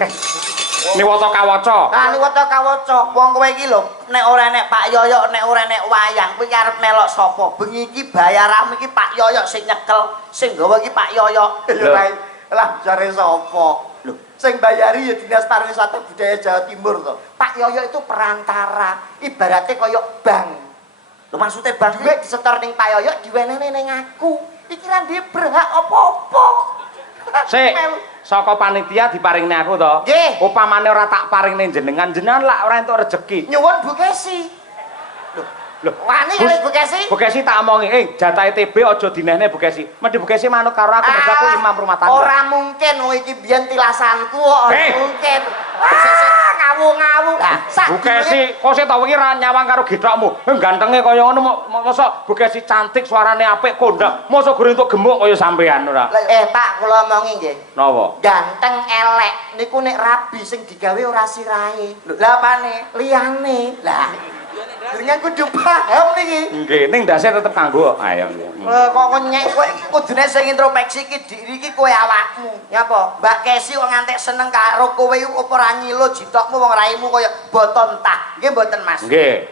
Niwata kawaca. Nah, niwata kawaca. Wong kowe iki lho, nek ora enek Pak Yoyo, nek ora enek wayang, kowe arep melok sapa? Bengi iki bayaram iki Pak Yoyo sing nyekel, sing gawa iki Pak Yoyo. Ya lah jare sapa? Lho, sing bayari ya Dinas Pariwisata Budaya Jawa Timur to. Pak Yoyo itu perantara, ibaratnya kaya bank. Lho maksudnya bang Duit disetor ning Pak Yoyo diwenehne ning aku. Iki ra duwe berhak apa-apa. Sik, saka panitia diparingne aku to. Nggih. Upamane ora tak paringne jenengan lak ora entuk rejeki. Nyuwun Bu Kesi. Lho, wani kali Bu Kesi? Bu Kesi tak omongi, jatahe TB aja dinehne Bu Kesi. Mendhi Bu Kesi manut karo aku mergo aku imam rumah tangga. Ora mungkin iki biyen tilasanku kok, ora mungkin. ngawu. Lah, Bukesi, kok sik tau iki ra nyawang karo gethokmu. Gantenge kaya ngono mosok Bukesi cantik, suarane apik, kondang. Mosok gure entuk gemuk kaya sampean ora. Pak, kula omongi nggih. Napa? Ganteng elek niku nek rabi sing digawe ora sirahe. Lha apane? Liyane. Lah. Dengan kudu paham niki. Nggih, ning ndase tetep kanggo. Ayo. Kok nyek Kowe iki kudune sing introspeksi iki diri iki kowe awakmu. nyapa? Mbak Kesi kok ngantek seneng karo kowe apa ora nyilo jitokmu wong raimu kaya boton tah. Nggih mboten Mas. Nggih.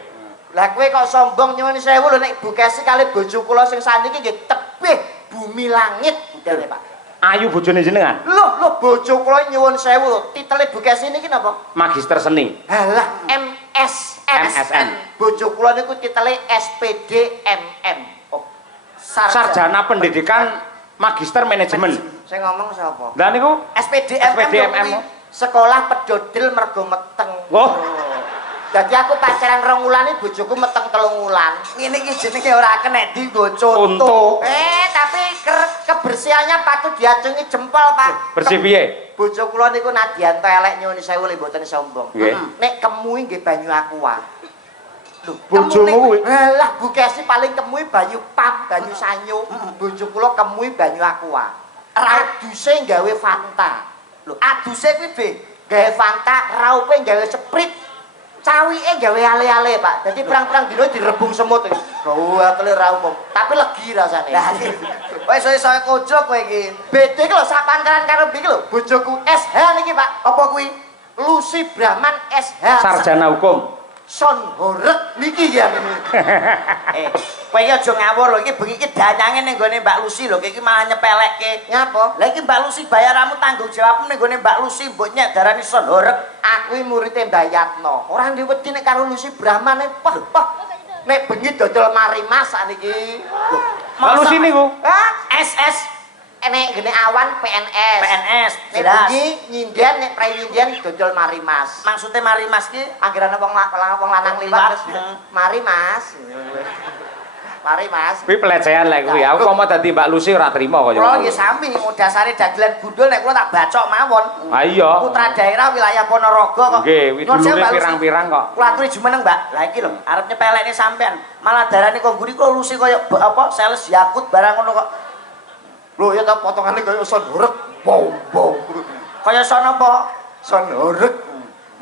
Lah kowe kok sombong nyuwun sewu lho nek Bu Kesi kali bojo kula sing saniki nggih tebih bumi langit jare Pak. Ayu bojone jenengan. Loh bojo kula nyuwun sewu lho, titele Bu Kesi niki napa? Magister seni. Halah MSN. Bojo kula niku titele SPD MM. Oh, Sarjana Pendidikan Magister Manajemen. Sing ngomong sapa? Lah niku SPDMM. SPDMM. Sekolah pedodil mergo meteng. Oh. Jadi aku pacaran 2 wulan iki bojoku meteng 3 wulan. Ngene iki jenenge ora kenek dienggo contoh. Contoh. Tapi kebersihannya patut diacungi jempol, Pak. Bersih piye? Bojo kula niku nadyanto elek nyuwun sewu lho mboten sombong. Nggih. Nek kemui nggih banyu aqua. Lho, Bojomu kuwi. Lah Bu Kesi paling kemui banyu pam, banyu sanyo. Bojo kula kemui banyu aqua. Aduse gawe Fanta. Lho, aduse kuwi be. Gawe Fanta, raupe gawe Sprite. Cawike gawe ale-ale, Pak. Jadi perang-perang dino direbung semut. Gawe ra umum, tapi legi rasane. Lah wis iso kocok kowe iki. Bete iki lho sak pantaran karo iki lho, bojoku SH niki, Pak. Apa kuwi? Lucy Brahman SH. Sarjana hukum. Son horek niki ya. Kowe iki aja ngawur lho, iki bengi iki danyange ning gone Mbak Lucy lho, iki malah nyepelekke. Nyapa? Lah iki Mbak Lucy bayaranmu tanggung jawabmu ning gone Mbak Lucy, mbok nyek darani son horek. Aku muridé Mbak Yatno. Ora ndi wedi nek karo Lucy Brahman pah. Nek bengi dodol marimas niki. Mbak Lucy niku. Hah? SS Nek gene awan PNS. PNS Nek jelas. bengi nyinden nek prai nyinden dodol marimas. Maksudnya mari Mas ki Anggerane wong lanang liwat. Mari Mas. Mari Mas. Kuwi pelecehan lek kuwi. Aku mau dadi Mbak Lucy ora trima kaya. kula nggih sami dasare dagelan gundul nek kula tak bacok mawon. Ha iya. Putra daerah wilayah Ponorogo kok. Nggih, Nyuwun sewu, dulure Mbak Lucy. pirang-pirang kok. Kula aturi jumeneng, Mbak. Lah iki lho, arep nyepelekne sampean. Malah darane kok mburi kok Lucy kaya apa sales Yakut barang ngono kok. Lho ya ta potongane kaya son horek. Wow. Kaya sono apa? Son horek.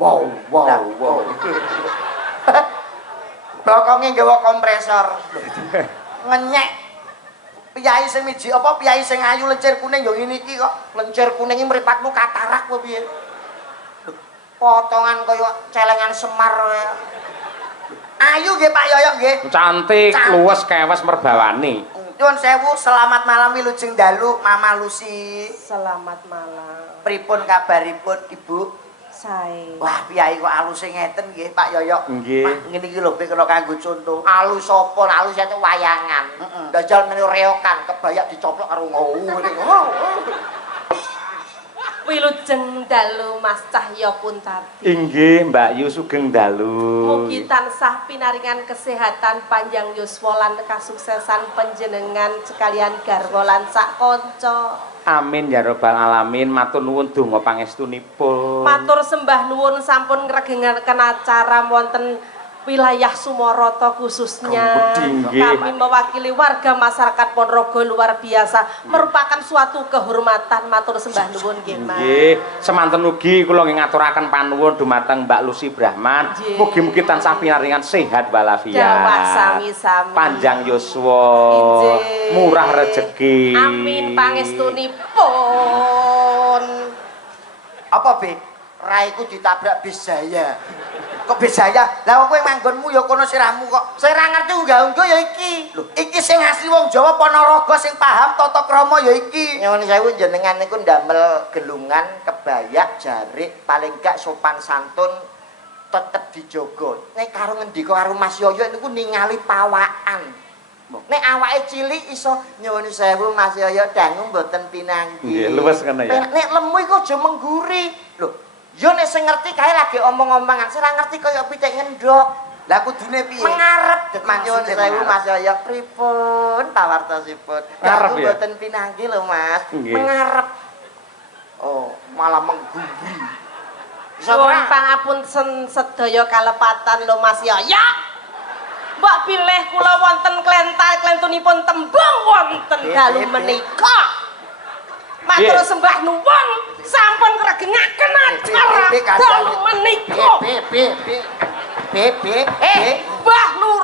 Wow. Bokonge nggawa kompresor. Ngenyek. Piyai sing miji apa piyai sing ayu lencir kuning ya ngene iki kok. Lencir kuning iki mripatmu katarak apa piye? Potongan kaya celengan Semar. Ayu nggih Pak Yoyo nggih. Cantik, luwes, kewes merbawani. Nyuwun sewu, selamat malam wilujeng dalu Mama Lucy. Selamat malam. Pripun kabaripun Ibu? Sae. Wah, piyai kok alus ngeten nggih Pak Yoyo. Nggih. Wah, ngene iki lho kena kanggo contoh. Alus apa? Alus itu wayangan. Dajal menu reokan kebayak dicoplok karo ngene. Wilujeng dalu Mas Cahya Puntardi. Inggih, Mbak Yu sugeng dalu. Mugi tansah pinaringan kesehatan panjang yuswa lan kasuksesan panjenengan sekalian garwa lan sak kanca. Amin ya robbal alamin. Matur nuwun donga pangestunipun. Matur sembah nuwun sampun ngregengaken acara wonten wilayah Sumoroto khususnya. Nggih. Kami mewakili warga masyarakat Ponorogo luar biasa merupakan suatu kehormatan. Matur sembah nuwun nggih Mas. Nggih, semanten ugi kula nggih ngaturaken panuwun dumateng Mbak Lucy Brahman. Nggih. Mugi-mugi tansah pinaringan sehat walafiat. Dawah sami-sami. Panjang yuswa. Injih. Murah rejeki. Amin pangestunipun. Apa, Be? Raiku ditabrak bis Jaya. Kok besaya? Lah kowe manggonmu ya kono sirahmu kok. Saya ora ngerti unggah-ungguh ya iki. Lho, iki sing asli wong Jawa Ponorogo sing paham tata krama ya iki. Nyuwun sewu jenengan niku ndamel gelungan, kebayak, jarik, paling gak sopan santun tetep dijogo. Nek karo ngendika karo Mas Yoyo niku ningali pawakan. Nek awake cilik iso nyuwun sewu Mas Yoyo dangu mboten pinanggi. Nggih, luwes kene ya. Nek lemu iku aja mengguri. Lho, yo nek sing ngerti kae lagi omong-omongan, sing ora ngerti kaya pitik ngendhok. Lah kudune piye? Mengarep nyuwun Maksudnya sewu mengarep. Mas Yoyo pripun pawartosipun. Ngarep Aku ya? mboten pinanggi lho Mas. Nggih. Mengarep. Oh, malah mengguri. Suwun pangapunten sedaya kalepatan lho Mas Yoyo. Mbok pilih kula wonten klentunipun tembung wonten dalu menika. Matur sembah nuwun sampun ngregengaken acara dalu menika. Mbah Nur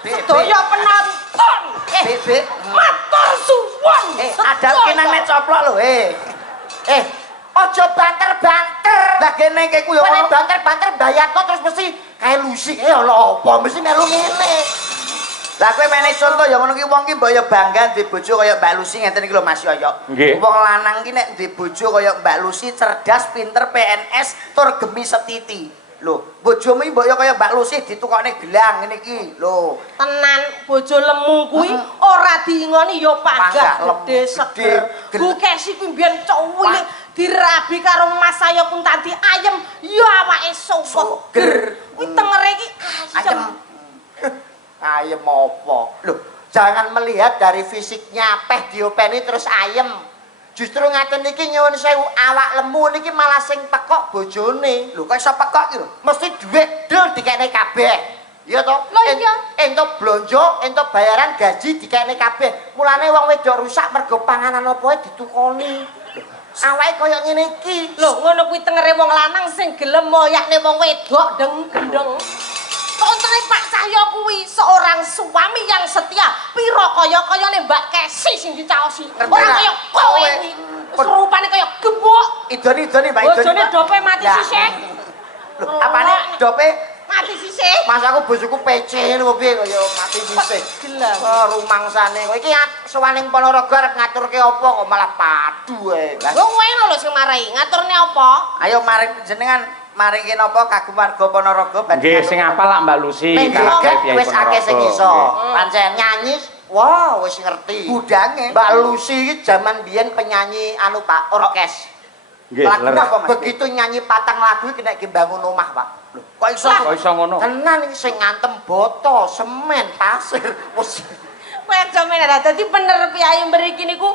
sedaya penonton. Matur suwun. Ada kenang nek coplok lho, Aja banter-banter. Lah kene iki ku yo Kowe banter-banter bayatno terus mesti kae lusik. Ana apa mesti melu ngene. Lah kowe meneh contoh ya ngono ki wong ki mbok ya bangga duwe bojo kaya Mbak Lucy ngeten iki lho Mas Yoyo. Nggih. Wong lanang ki nek duwe bojo kaya Mbak Lucy cerdas, pinter, PNS, tur gemi setiti. Lho, bojomu iki mbok ya kaya Mbak Lucy ditukokne gelang ngene iki. Lho, Tenan bojo lemu kuwi ora diingoni ya panggah Panggah, gede lemu, seger. gede. Bu Kesi kuwi mbiyen cuwili dirabi karo Mas Saya pun tadi ayem ya awake seger. Kuwi tengere iki ayem. Ayem apa? Loh, jangan melihat dari fisiknya peh diopeni terus ayem. Justru ngaten iki nyuwun sewu awak lemu niki malah sing pekok bojone. lho kok iso pekok iki lho. Mesti dhuwit dul dikekne kabeh. Iya to? Lho iya. Entuk blonjo, entuk bayaran gaji dikekne kabeh. Mulane wong wedok rusak mergo panganan apa ae ditukoni. Awake kaya ngene iki. Lho ngono kuwi tengere wong lanang sing gelem moyakne wong wedok gendeng. Kontone Pak Cahyo kuwi seorang suami yang setia. Piro kaya-kayane Mbak Kesi sing dicaosi. Ora kaya kowe kuwi. Serupane kaya gembok. Idoni Mbak Idoni. Bojone dope mati Ya. sisih. Lho, apane dope? Mati sisih. Mas aku bojoku PC lho piye kaya mati sisih. Gelang. Rumangsane kowe iki sowaning Ponorogo arep ngaturke apa kok malah padu ae. Lho kowe lho sing marai, ngaturne apa? Ayo mari jenengan maringi napa kagem warga Ponorogo Nggih, sing apal lak Mbak Lucy. Ning kalak joget Kyai wis akeh sing Ponorogo. iso. Nggih. Pancen nyanyi wah wis ngerti. Budange. Mbak Lucy iki jaman biyen penyanyi anu Pak, orkes. Nggih, Lagu leres. apa, Mas? begitu nyanyi patang lagu iki nek bangun omah, Pak. Lho, Kok iso? Kok iso ngono? tenan iki sing ngantem boto, semen, pasir. Wes Kowe aja meneh. Dadi bener piyai mriki niku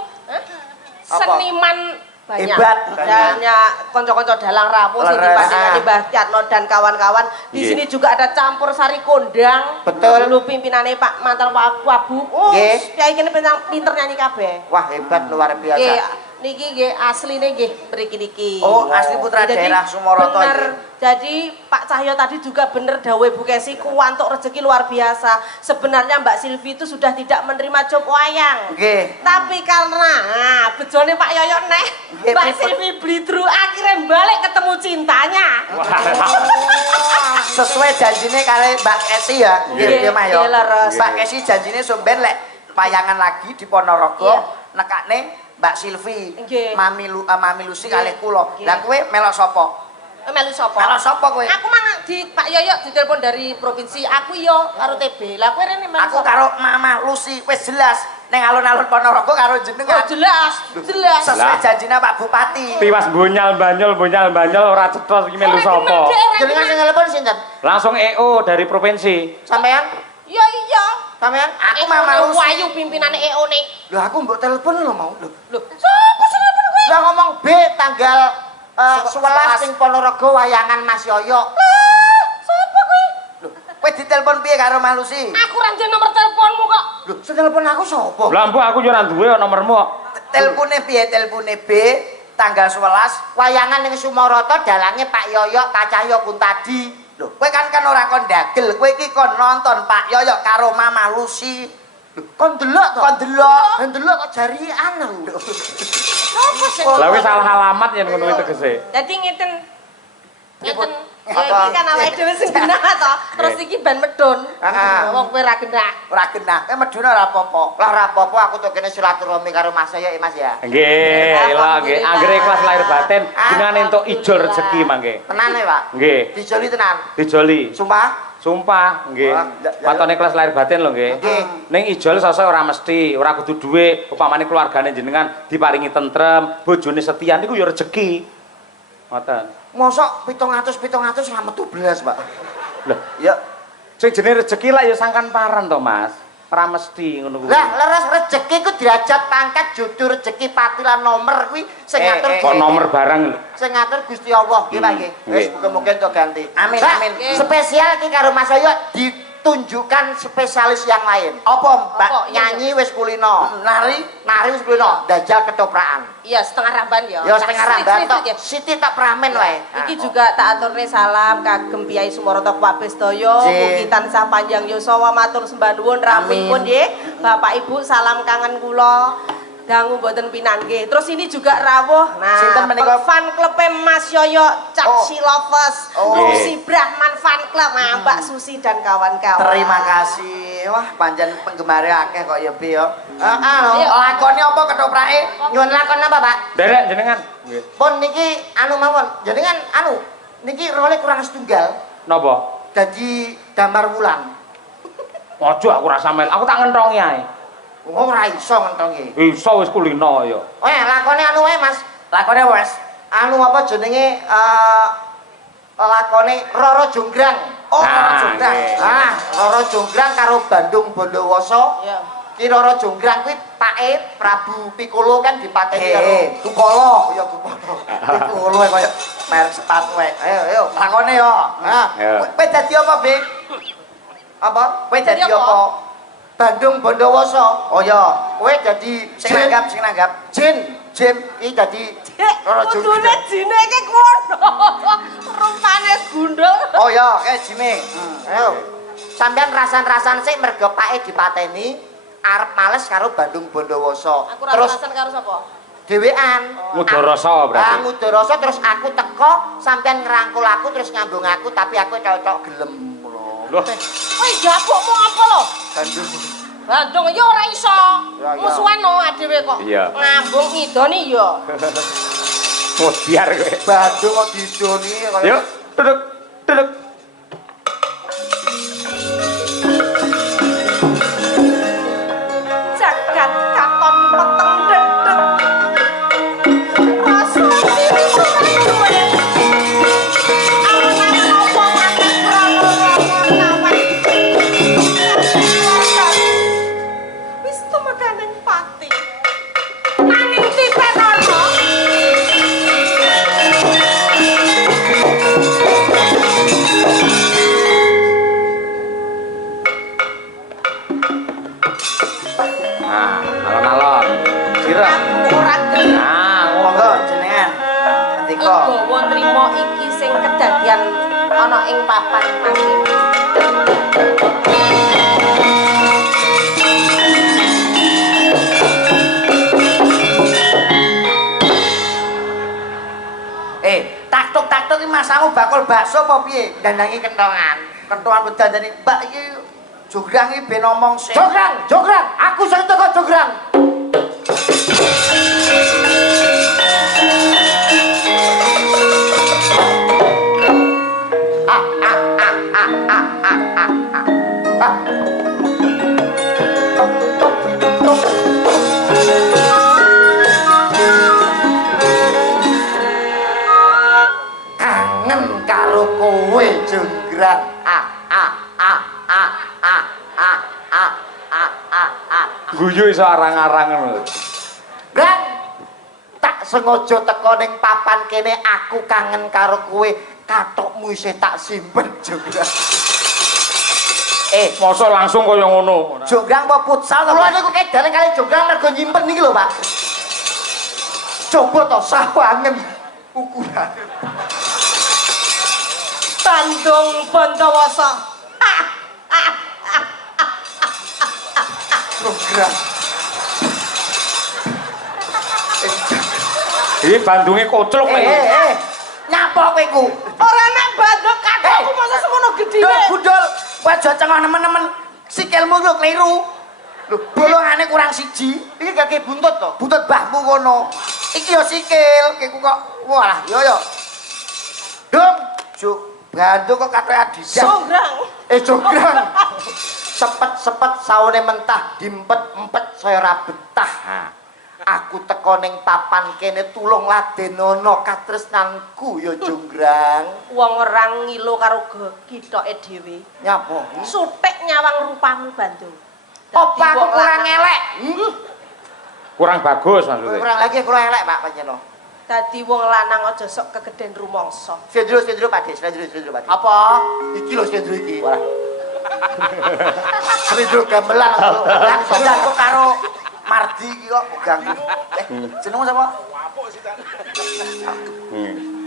seniman banyak. Hebat. Banyak kanca-kanca dalang rapuh sing Leres. dipasingani Mbah Yatno dan kawan-kawan. Di Nggih. sini juga ada campur sari kondang. Betul. Dulu pimpinannya Pak Mantan Pak Wabu. Oh, Nggih. piyai kene pinter nyanyi kabeh. wah hebat luar Nggih, biasa. niki nggih asline nggih mriki niki. Oh, asli putra Jadi, daerah Sumoroto bener. iki. Jadi Pak Cahyo tadi juga bener dawuh Bu Kesi kuwantuk rezeki luar biasa. Sebenarnya Mbak Silvi itu sudah tidak menerima job wayang. Nggih. Tapi karena bejone Pak Yoyo neh, Nggih, Mbak pripun? Silvi blidru akhirnya balik ketemu cintanya. Sesuai janjine kali Mbak Kesi ya. Nggih, Nggih, Mas yo. nggih, leres. Mbak Kesi janjine somben lek wayangan lagi di Ponorogo Iya. nekakne Mbak Silvi, Nggih. Mami Lucy Nggih. kalih kula. Nggih. Lah kowe melok sapa? Melu sapa? Melok sapa kowe? Aku mang di Pak Yoyo ditelepon dari provinsi. Aku yo karo TB. Lah kowe rene melu Aku sapa? karo Mama Lucy wis jelas ning alun-alun Ponorogo karo Oh, jenengan. jelas, jelas. Sesuai Lah. janjine Pak Bupati. Tiwas bonyal banyol ora cetha iki melu sapa. Jenengan sing telepon sinten? Langsung EO dari provinsi. Sampean? Iya iya. Sampean? Aku Mama Lucy. Wayu pimpinane EO nih. Lho aku mbok telepon lho mau. Lho. Sopo sing telepon kowe? Lah ngomong B tanggal 11 ning Ponorogo wayangan Mas Yoyo. Sopo kowe? Lho, kowe ditelepon piye karo Mas Lucy? Aku ra njen nomor teleponmu kok. Lho, sing telepon aku sapa? Lah mbok aku yo ora duwe nomormu kok. Telepone piye? Telepone B tanggal 11. Wayangan ning Sumoroto dalange Pak Yoyo, Pak Cahyo Kuntadi. Lho, kowe kan ora kon dagel, kowe iki kon nonton Pak Yoyo karo Mama Lucy. Kon delok to? Kon delok. Lah delok kok jarian lho. Sopo sing? Lah wis salah alamat yen ngono kuwi tegese. Dadi ngeten. Ngeten. Ya Apa? iki kan awake dhewe sing genah to. Terus iki ben medun. Heeh. Wong kowe ra genah. Ora genah, medune ora apa-apa. Lah ora apa-apa aku tuh kene silaturahmi karo Mas Yoyo Mas ya. Nggih, lha nggih. Anggere ikhlas lahir batin jenengan entuk ijol rezeki mangke. Tenane, Pak. Nggih, Dijoli tenan. dijoli. Sumpah. Sumpah, nggih. Wah, Watone kelas lahir batin lho nggih. Nggih. Ning ijol sosok ora mesti, ora kudu dhuwit. Upamane keluargane jenengan diparingi tentrem, bojone setia niku ya rezeki. Ngoten. Mosok 700 ora metu blas, Pak. Lah, Ya, sing jenenge rezeki lak ya sangkan paran to, Mas. ora mesti ngono kuwi. Lah leres rezeki ku derajat pangkat jodoh rezeki pati lan nomor kuwi sing ngatur Kok nomor barang lho. sing ngatur Gusti Allah nggih Pak nggih. Wis muga-muga entuk ganti. Amin, Lah, amin. Spesial ki karo Mas Yoyo ditunjukkan spesialis yang lain. Apa, Mbak? Apa? Nyanyi wis kulino. Nari Wis kulino, dajal ketoprakan. Iya, setengah ramban ya. Ya setengah ramban tok. ya. Siti tak pramen wae. Iki juga tak aturne salam kagem Kyai Sumaroto Kuwabe sedaya, mugi tansah panjang yuswa matur sembah nuwun rampipun nggih. Bapak Ibu salam kangen kula. Dangu mboten pinanggih. Terus ini juga rawuh. Nah, Sinten menika? fan klub Mas Yoyo Caksi Lovers. Susi Brahman fan club. Nah, Mbak Susi dan kawan-kawan. Terima kasih. Wah, panjen penggemare akeh kok ya, Bi ya. Heeh. Lakone apa ketoprake? Nyuwun lakon apa, Pak? Derek jenengan. Nggih. Pun niki anu mawon. Jenengan anu niki role kurang setunggal. Napa? Dadi damar wulan. Ojo aku ora sampean. Aku tak ngentongi ae. Oh, ora iso ngentongi. Iso wis kulino ya. Lakone anu wae, Mas. Lakone apa, Mas? Anu apa jenenge lakone Roro Jonggrang. Oh, Nah, Jonggrang. nggih. Roro Jonggrang karo Bandung Bondowoso. Iya. Ki Roro Jonggrang kuwi pake Prabu Piccolo kan dipateni karo Tukolo. ya Kupolo. Tukolo kaya merek sepatu wae. Ayo. Lakone yo. Nah, Ya. Kowe dadi apa, Bi? apa? Kowe dadi Dadi apa? apa? Bandung Bondowoso. Oh ya, Kowe dadi sing nanggap, sing nanggap. Jin. Iki dadi Roro Kudune Jonggrang. jine iki kuwono. Rupane gundul. Oh ya, Jimmy. Ayo. Sampeyan rasan-rasan sik mergo pake dipateni arep males karo Bandung Bondowoso. Aku Terus rasa karo sapa? dhewean. Ngudarasa berarti. Ngudarasa terus aku teko, sampeyan ngerangkul aku terus nyambung aku tapi aku cocok gelem lho. Loh, Kowe jabukmu apa lho? Bandung. Bandung ya ora iso. Ya, ya. Musuhan no adewe kok. Iya. Ngambung idoni ya. biar kowe. Bandung kok didoni kaya Yuk, duduk. Duduk. Jagat katon peteng dedeg. Rasa diri duwe. Anak apa maneh krono-krono wis tumekaning pati. Nanging titen ana. Nah, alon-alon. Sira. Ora gelem. Nah, Monggo jenengan. Ngendika. Nggawa nrimo iki sing kedadian ana ing papan mangke. Tak-tuk iki masamu bakul bakso apa piye? dandangi kentongan. Kentuan wedandani Mbak iki Jograng iki ben omong sing. Jograng, aku sing teko Jograng. Kangen karo kowe Jograng. guyu iso arang-arang ngono. Grang, tak sengaja teko ning papan kene aku kangen karo kowe. Katokmu isih tak simpen Jograng. Mosok langsung kaya ngono. Jograng apa futsal to? Kula niku kedane kali Jograng mergo nyimpen niki lho, Pak. Coba to sawangen ukuran. Bandung Bondowoso. Jograng. Iki bandunge kocluk lho. Nyapa kowe ku? Ora nek Bandung katokku masa semono gedine. Dul gundul, kowe aja cengok nemen-nemen. Sikilmu lho kliru. Lho, bolongane kurang siji. Iki gak buntut to? Buntut mbahmu kono. Iki yo sikil, kiku kok. Walah, yo. Dong, Bandung kok katoke adijak. Jograng. Jograng. Sepet-sepet saune mentah diempet-empet saya ora betah. Aku teko ning papan kene tulung ladenono katresnanku ya Jograng. Wong ora ngilo karo kithoke dhewe. Nyapa? Sutik nyawang rupamu Bandung. Apa aku kurang elek? Kurang bagus maksudnya. Kurang lagi kurang elek, Pak panjenengan. Dadi wong lanang aja sok kegeden rumangsa. Sendro Pak Des, sendro Pak Des. Apa? Iki lho sendro iki. Ora. Sendro gamelan Langsung aku karo Mardi iki kok ganggu. Jenengmu sapa?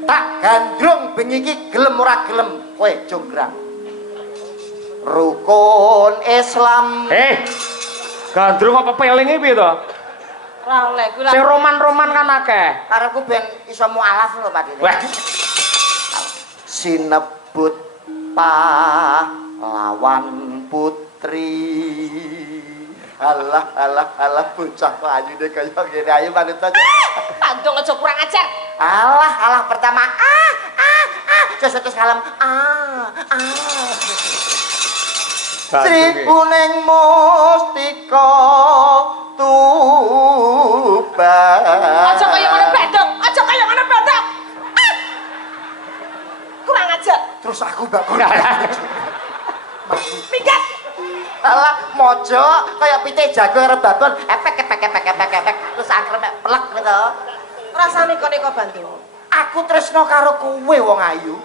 tak gandrung bengi iki gelem ora gelem kowe jonggrang. Rukun Islam. Gandrung apa pelinge piye to? Ora oleh kuwi Sing roman-roman kan akeh. Karepku ben iso mualaf lho Pak Des. Wah, Sinebut pahlawan putri. Alah bocah ayune kaya ngene ayo manut aja. Pandung aja kurang ajar. Alah pertama terus kalem Sri kuning mustika tuban. Aja kaya ngono bedok, aja kaya ngono bedok. Kurang ajar. Terus aku bakal Minggat. alah mojo kaya pite jago arep babon efek terus akhirnya pelek gitu. Rasane kene kok Bandung. Aku tresno karo kowe wong ayu.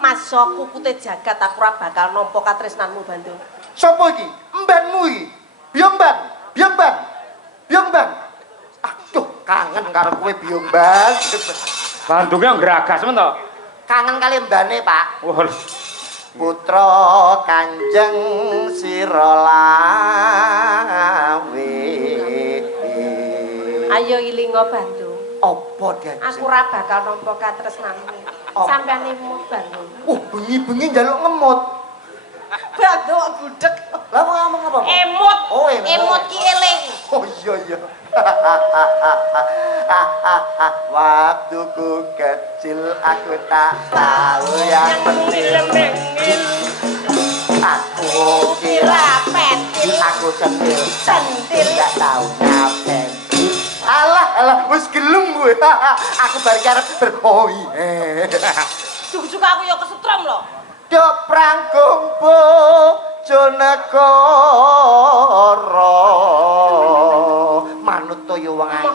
Masa kukute jagat aku ora bakal nampa katresnanmu Bandung. Sopo iki? Mbanmu iki. Biongban. Aduh, kangen karo kowe Biongban. Bandungnya ngeragas men to. Kangen kali mbane, Pak. Wah, Putra Kanjeng Sirolawe. Ayo ilinga Bandung. Apa dia? Aku ora bakal nampa katresnanmu. Oh. Sampeyan imut Bandung. Bengi-bengi njaluk ngemut. Bandung gudeg. Lah ngomong apa? Emut. Oh, emut. Emut ki eling. Oh iya. Waktuku kecil aku tak tahu yang penting. Aku kira pentil. aku centil tak tahu ngapain. Alah, wis gelem gue. Aku bar karep berhoi. Juga aku ya kesetrum lho. Dok prangkung bojo negara. Manut to yo wong ayu.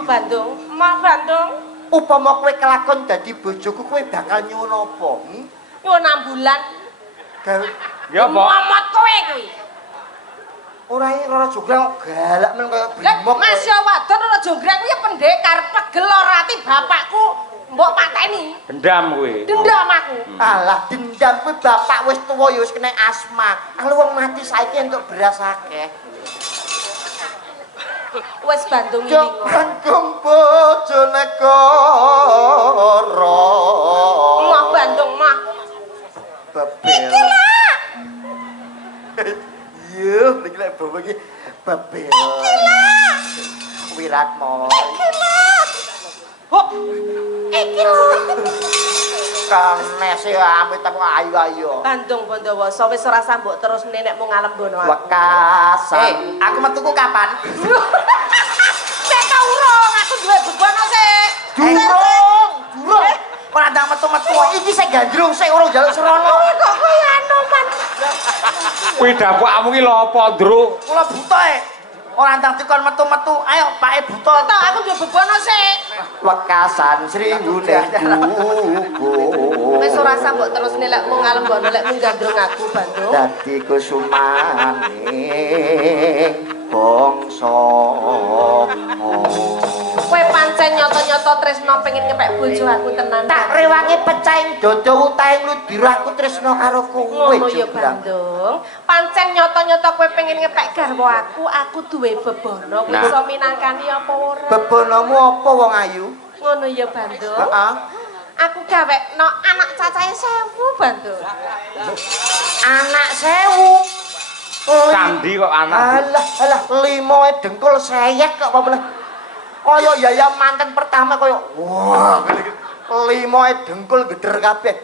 Mak Bandung. Upama kowe kelakon dadi bojoku kowe bakal nyuwun apa? Nyuwun ambulan. Gawe ya apa? Muamat kowe kuwi. ora jonggrang galak men kaya Lah brimok. Mas ya wadon ora jonggrang kuwi ya pendekar pegel ora ati bapakku mbok pateni. Dendam kuwi. Dendam aku. Alah dendam kuwi bapak wis tuwa ya wis kena asma. Kalau wong mati saiki entuk beras akeh. Wis Bandung iki. Cok kangkung bojo negara. Mah Bandung mah. Bebel. Yo, iki lek bawa iki bebel. Wirat moy. Hop. Iki lho. Kanes ya amit aku ayu-ayu. Bandung Bondowoso wis ora sambuk terus nenekmu ngalem bono aku. Wekasan. Aku metuku kapan? Nek ta urung aku duwe bebono sik. Durung. Ora ndang metu-metu. Iki sik gandrung sik urung njaluk serono. Kok kaya anoman. Kuwi dapukmu ki lho apa, Ndruk? Kula buta ora ndang dikon metu-metu. Ayo Pak buta. Ta aku duwe bebono sik. Wekasan sringune gugu. Wis ora sambuk terus nelekmu ngalem bono lek gandrung aku Bandung. Dadi kusumaning bangsa. Kowe pancen nyata-nyata tresno pengen ngepek bojo aku tenan. Tak rewangi pecaing dodo utahe ngludir aku tresno karo kowe. Ngono ya Bandung. Pancen nyata-nyata kowe pengen ngepek garwa aku duwe bebono. Kowe Nah. iso minangkani apa ora? Bebonomu apa wong ayu? Ngono ya Bandung. Heeh. Aku gawekno anak cacahe 1000 Bandung. Anak 1000. Candi kok anak. Alah, limoe dengkul seyek kok apa boleh. Kaya yaya manten pertama kaya wah ngene iki. Limoe dengkul geder kabeh.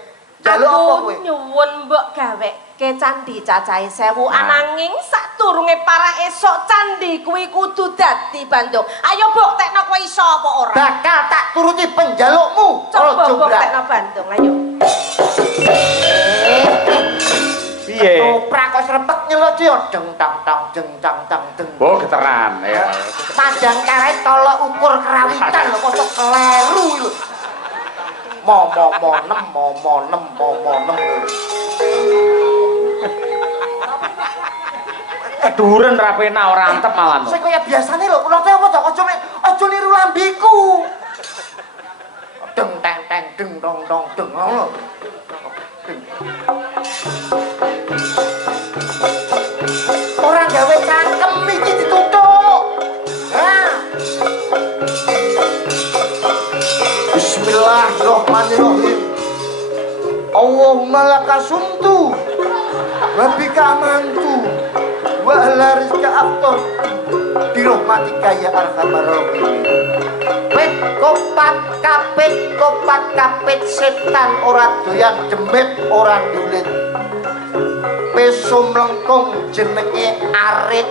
Jaluk apa Aku kowe? nyuwun mbok gaweke candi cacahe 1000 ananging sadurunge para esok candi kuwi kudu dadi Bandung. Ayo buktekno kowe iso apa ora? Bakal tak turuti penjalukmu. Coba Jograk. buktekno Bandung, ayo. Piye piye? Ketoprak kok srepek nyeluk yo deng tang tang deng tang tang deng. Oh, geteran ya. Panjang karet tolok ukur kerawitan lho kok kleru lho. Mo nem. Keduren ra penak ora antep malah. Sing kaya biasane lho, kula teh apa to aja niru lambiku. Deng teng teng deng dong dong deng ngono. Ora gawe cangkem iki dituthuk. Hah. Bismillahirrahmanirrahim. Allahumma lakasumtu wa bika amantu wa ala rizka aftar birahmatika ya arhamar rahimin. Kopat kapit setan ora doyan demit ora ndulit. Peso mlengkung jenenge arit.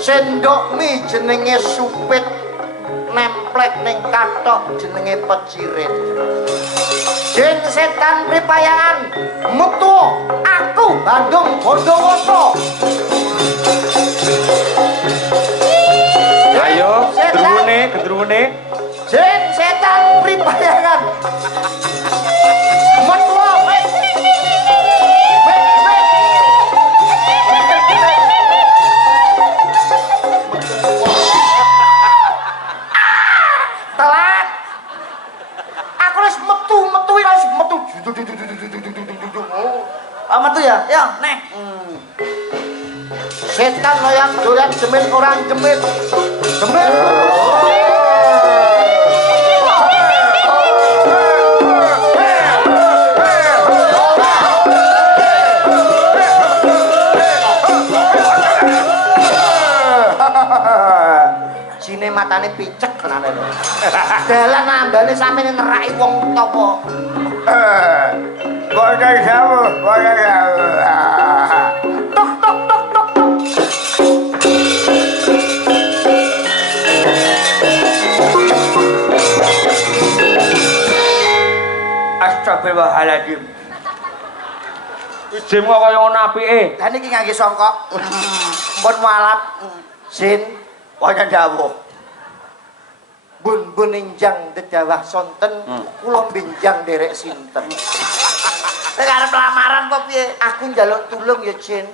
Sendok mie jenenge supit. Nemplek ning kathok jenenge pecirit. Jin setan pripayangan metu aku Bandung Bondowoso. Ayo, gendrune. Jin setan pripayangan metu telat. Aku wis metu. Metu ya? Ya, neh. Setan loyang doyan jemit orang jemit. Jine matane picek tenane lho. Dalan ambane sampeyan neraki wong topo. Bodoh kamu. Astagfirullahaladzim. Jim kok kaya ngono apike. Lah niki ngangge songkok. Mbon mualaf. Sin wonten dawuh. Bun enjang dedawah sonten, kula benjang derek sinten. Nek arep lamaran apa piye? Aku njaluk tulung ya, Jin.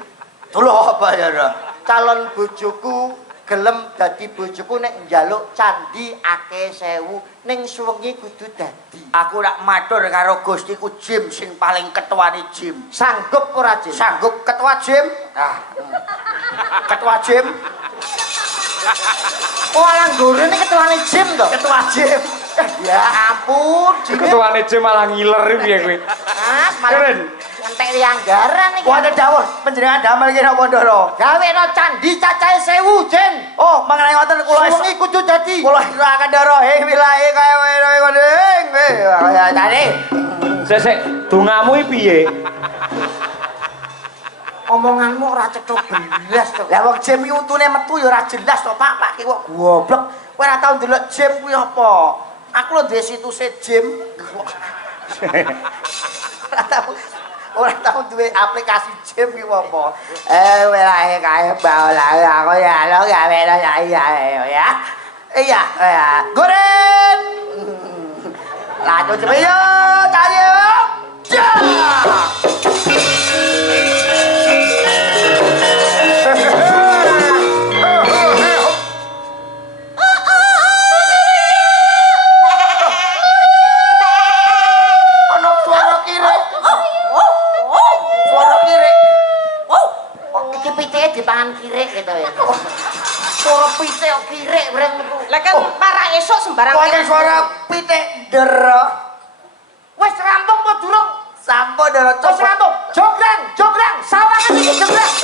Tulung apa ya, Ra? Calon bojoku gelem dadi bojoku nek njaluk candi akeh 1000 ning suwengi kudu dadi. Aku nak matur karo Gustiku Jim sing paling ketuane Jim. Sanggup ora, Jin? Sanggup ketua Jim? Ketua Jim? Oh, alang gorene ketuane Jim to? Ketua Jim. Ya ampun, Jin. Ketuane Jim malah ngiler piye kowe. Mas, malah Keren. ngentek li anggaran iki. Wonten dawuh panjenengan damel ki napa Ndara? Gaweno candi cacahe 1000, Jin. Oh, mengenai wonten kula Suwengi kudu dadi. kula serahaken Ndara ing wilahe kaya ngene kaya tadi. Sik, dongamu iki piye? Omonganmu ora cetha belas to. Lah wong Jim iki untune metu ya ora jelas to, Pak. Pak ki kok goblok. Kowe ora tau ndelok Jim kuwi apa? Aku lho duwe situse Jim. Ora tau duwe aplikasi Jim ki apa. Wilahe kae baolahe aku ya lo gawe ya. Iya. Goren. Lato cepeyo, cari yo. Dipangan kirek gitu ya. Suara pitik kok kirek breng metu. Lah kan para esuk sembarang. Wonten suara pitik dero. Wis rampung apa durung? Sampun dero Wis rampung. Jograng, sawangan iki jograng.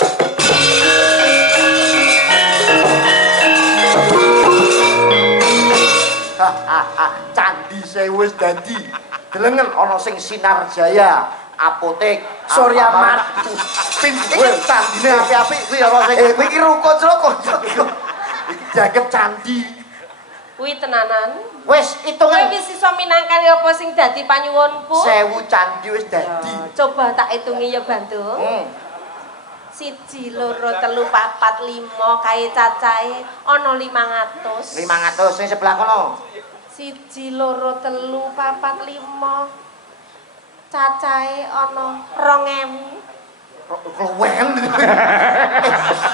Candi wis dadi. Delengen ana sing Sinar Jaya, apotek, Surya Mat. Pinggir candine api-api kuwi ana sing Kowe iki ruko-ruko. iki jagep candi. Kuwi tenanan. Wis Kowe itungan wis iso minangkani candane apa sing dadi panyuwunku? 1000 candi wis dadi. Coba tak hitungi ya Bandung. 1, 2, 3, 4, 5 kae cacahe ana 500. 500 sing sebelah kono. 1, 2, 3, 4, 5 cacahe ana 2000. Keluwen.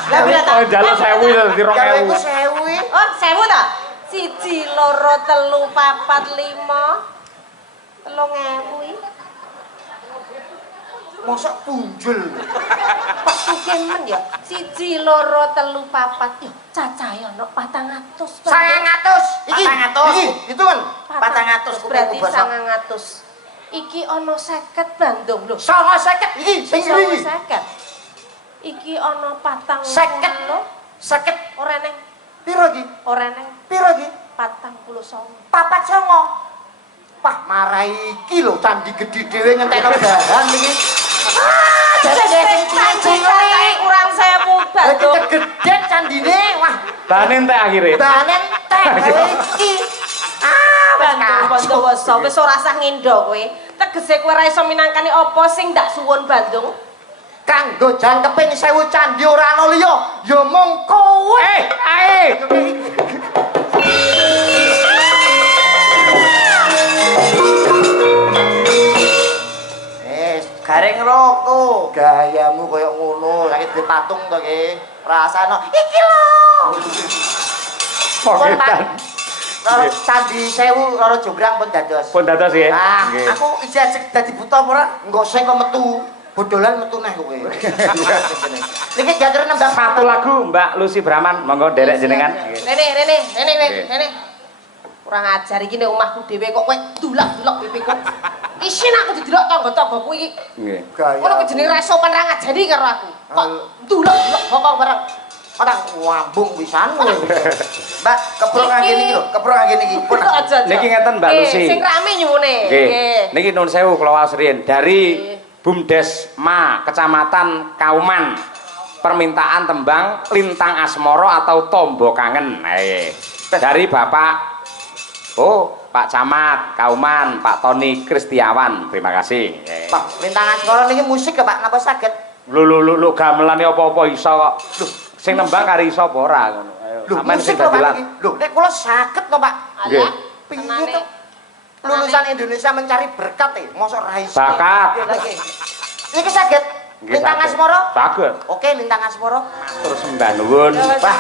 Lah bila tak Oh, jaluk 1000 ya dadi Gawe 2000. ku 1000. Oh, 1000 ta? 1, 2, 3, 4, 5 3000. Mosok punjul. Kok sukemen ya? 1, 2, 3, 4 yo cacahe ana 400. 900. Iki 400. Iki itu kan 400 berarti kupu-kupu basa. 900. Iki ana 50 Bandung lho. 950 iki sing iki. 50. Iki ana 40. 50 Ora neng, piro iki? ora neng Piro iki? 49. 49. Wah, marai iki lho candi gedhi dhewe ngentekno dahan iki. Candi kurang 1000 Bandung. Iki gedhe candine. Wah, Bane entek akhire. bane entek iki. Bandung wis ora usah ngendo kowe. Tegese kowe ora iso minangkani apa sing ndak suwun Bandung. Kanggo jangkeping 1000 candi ora ana liya, ya mung kowe. Ae. Garing roko. Gayamu koyo ngono, lagi di patung to ki. Rasane iki lho. Pogetan. Loro candi 1000 loro jonggrang pun dados. Pun dados nggih. Ah, Nggih. Aku ijazah dadi buta apa ora? Engko sing kok metu. Bodolan metu neh kowe. Niki diatur nembang Satu lagu Mbak Lucy Brahman, monggo derek jenengan. Nggih. Rene. Kurang ajar iki nek omahku dhewe kok kowe dulak-dulak pipiku. Isin aku didelok tangga-tanggaku iki. Nggih. Ngono ku jenenge ra sopan ra ngajari karo aku. Kok dulak-dulak bokong bareng. Ora wambung pisan kowe. Mbak, keprok ngene iki lho, keprok ngene iki. Pun Aja. Niki ngeten Mbak Lucy. Sing rame nyuwune. Nggih. Niki nuwun sewu kula wasriyin dari Bumdesma Kecamatan Kauman. Permintaan tembang Lintang Asmoro atau Tombo Kangen. Dari Bapak Pak Camat Kauman, Pak Tony Kristiawan. Terima kasih. Pak, rintangan sekolah niki musik ya, Pak. Napa saged? Lho gamelane apa-apa iso kok. Lho, sing nembang kari iso apa ora ngono. Ayo, Lho, sampean sing musik lho, Pak dadilan. niki. Lho, nek kula saged to, Pak. Nggih. Piye to? Lulusan Indonesia mencari berkat mosok ra iso. Bakat. Niki saged. Nggih, Lintang saged. Asmoro? Saged. Oke, Lintang Asmoro. Terus sembah nuwun. Wah,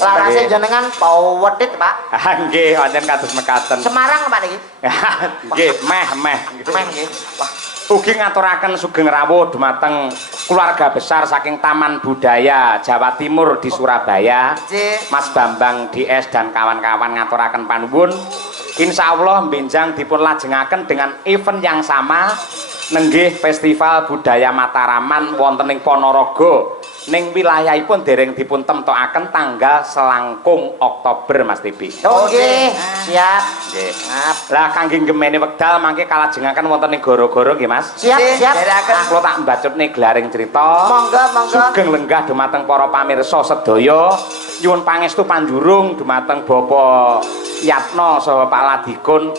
larase jenengan pawedit, Pak. Ah, nggih, wonten kados mekaten. Semarang, Pak niki. Nggih, meh. Meh nggih. Wah, Ugi ngaturaken sugeng rawuh dumateng keluarga besar saking Taman Budaya Jawa Timur di Surabaya. Nggih. Mas Bambang DS dan kawan-kawan ngaturaken panuwun. Insya Allah benjang dipun lajengaken dengan event yang sama nenggih Festival Budaya Mataraman wonten ing Ponorogo. Ning wilayahipun dereng dipun temtokaken tanggal selangkung Oktober Mas Tibi. Oke, siap. Nggih. Lah kangge gemene wekdal mangke kalajengaken wonten ing Goro-goro nggih Mas. Siap. Ah, kula tak mbacutne glaring crita. Monggo. Sugeng lenggah dumateng para pamirsa sedaya. Nyuwun pangestu panjurung dumateng Bapak Yatno saha Pak Ladikun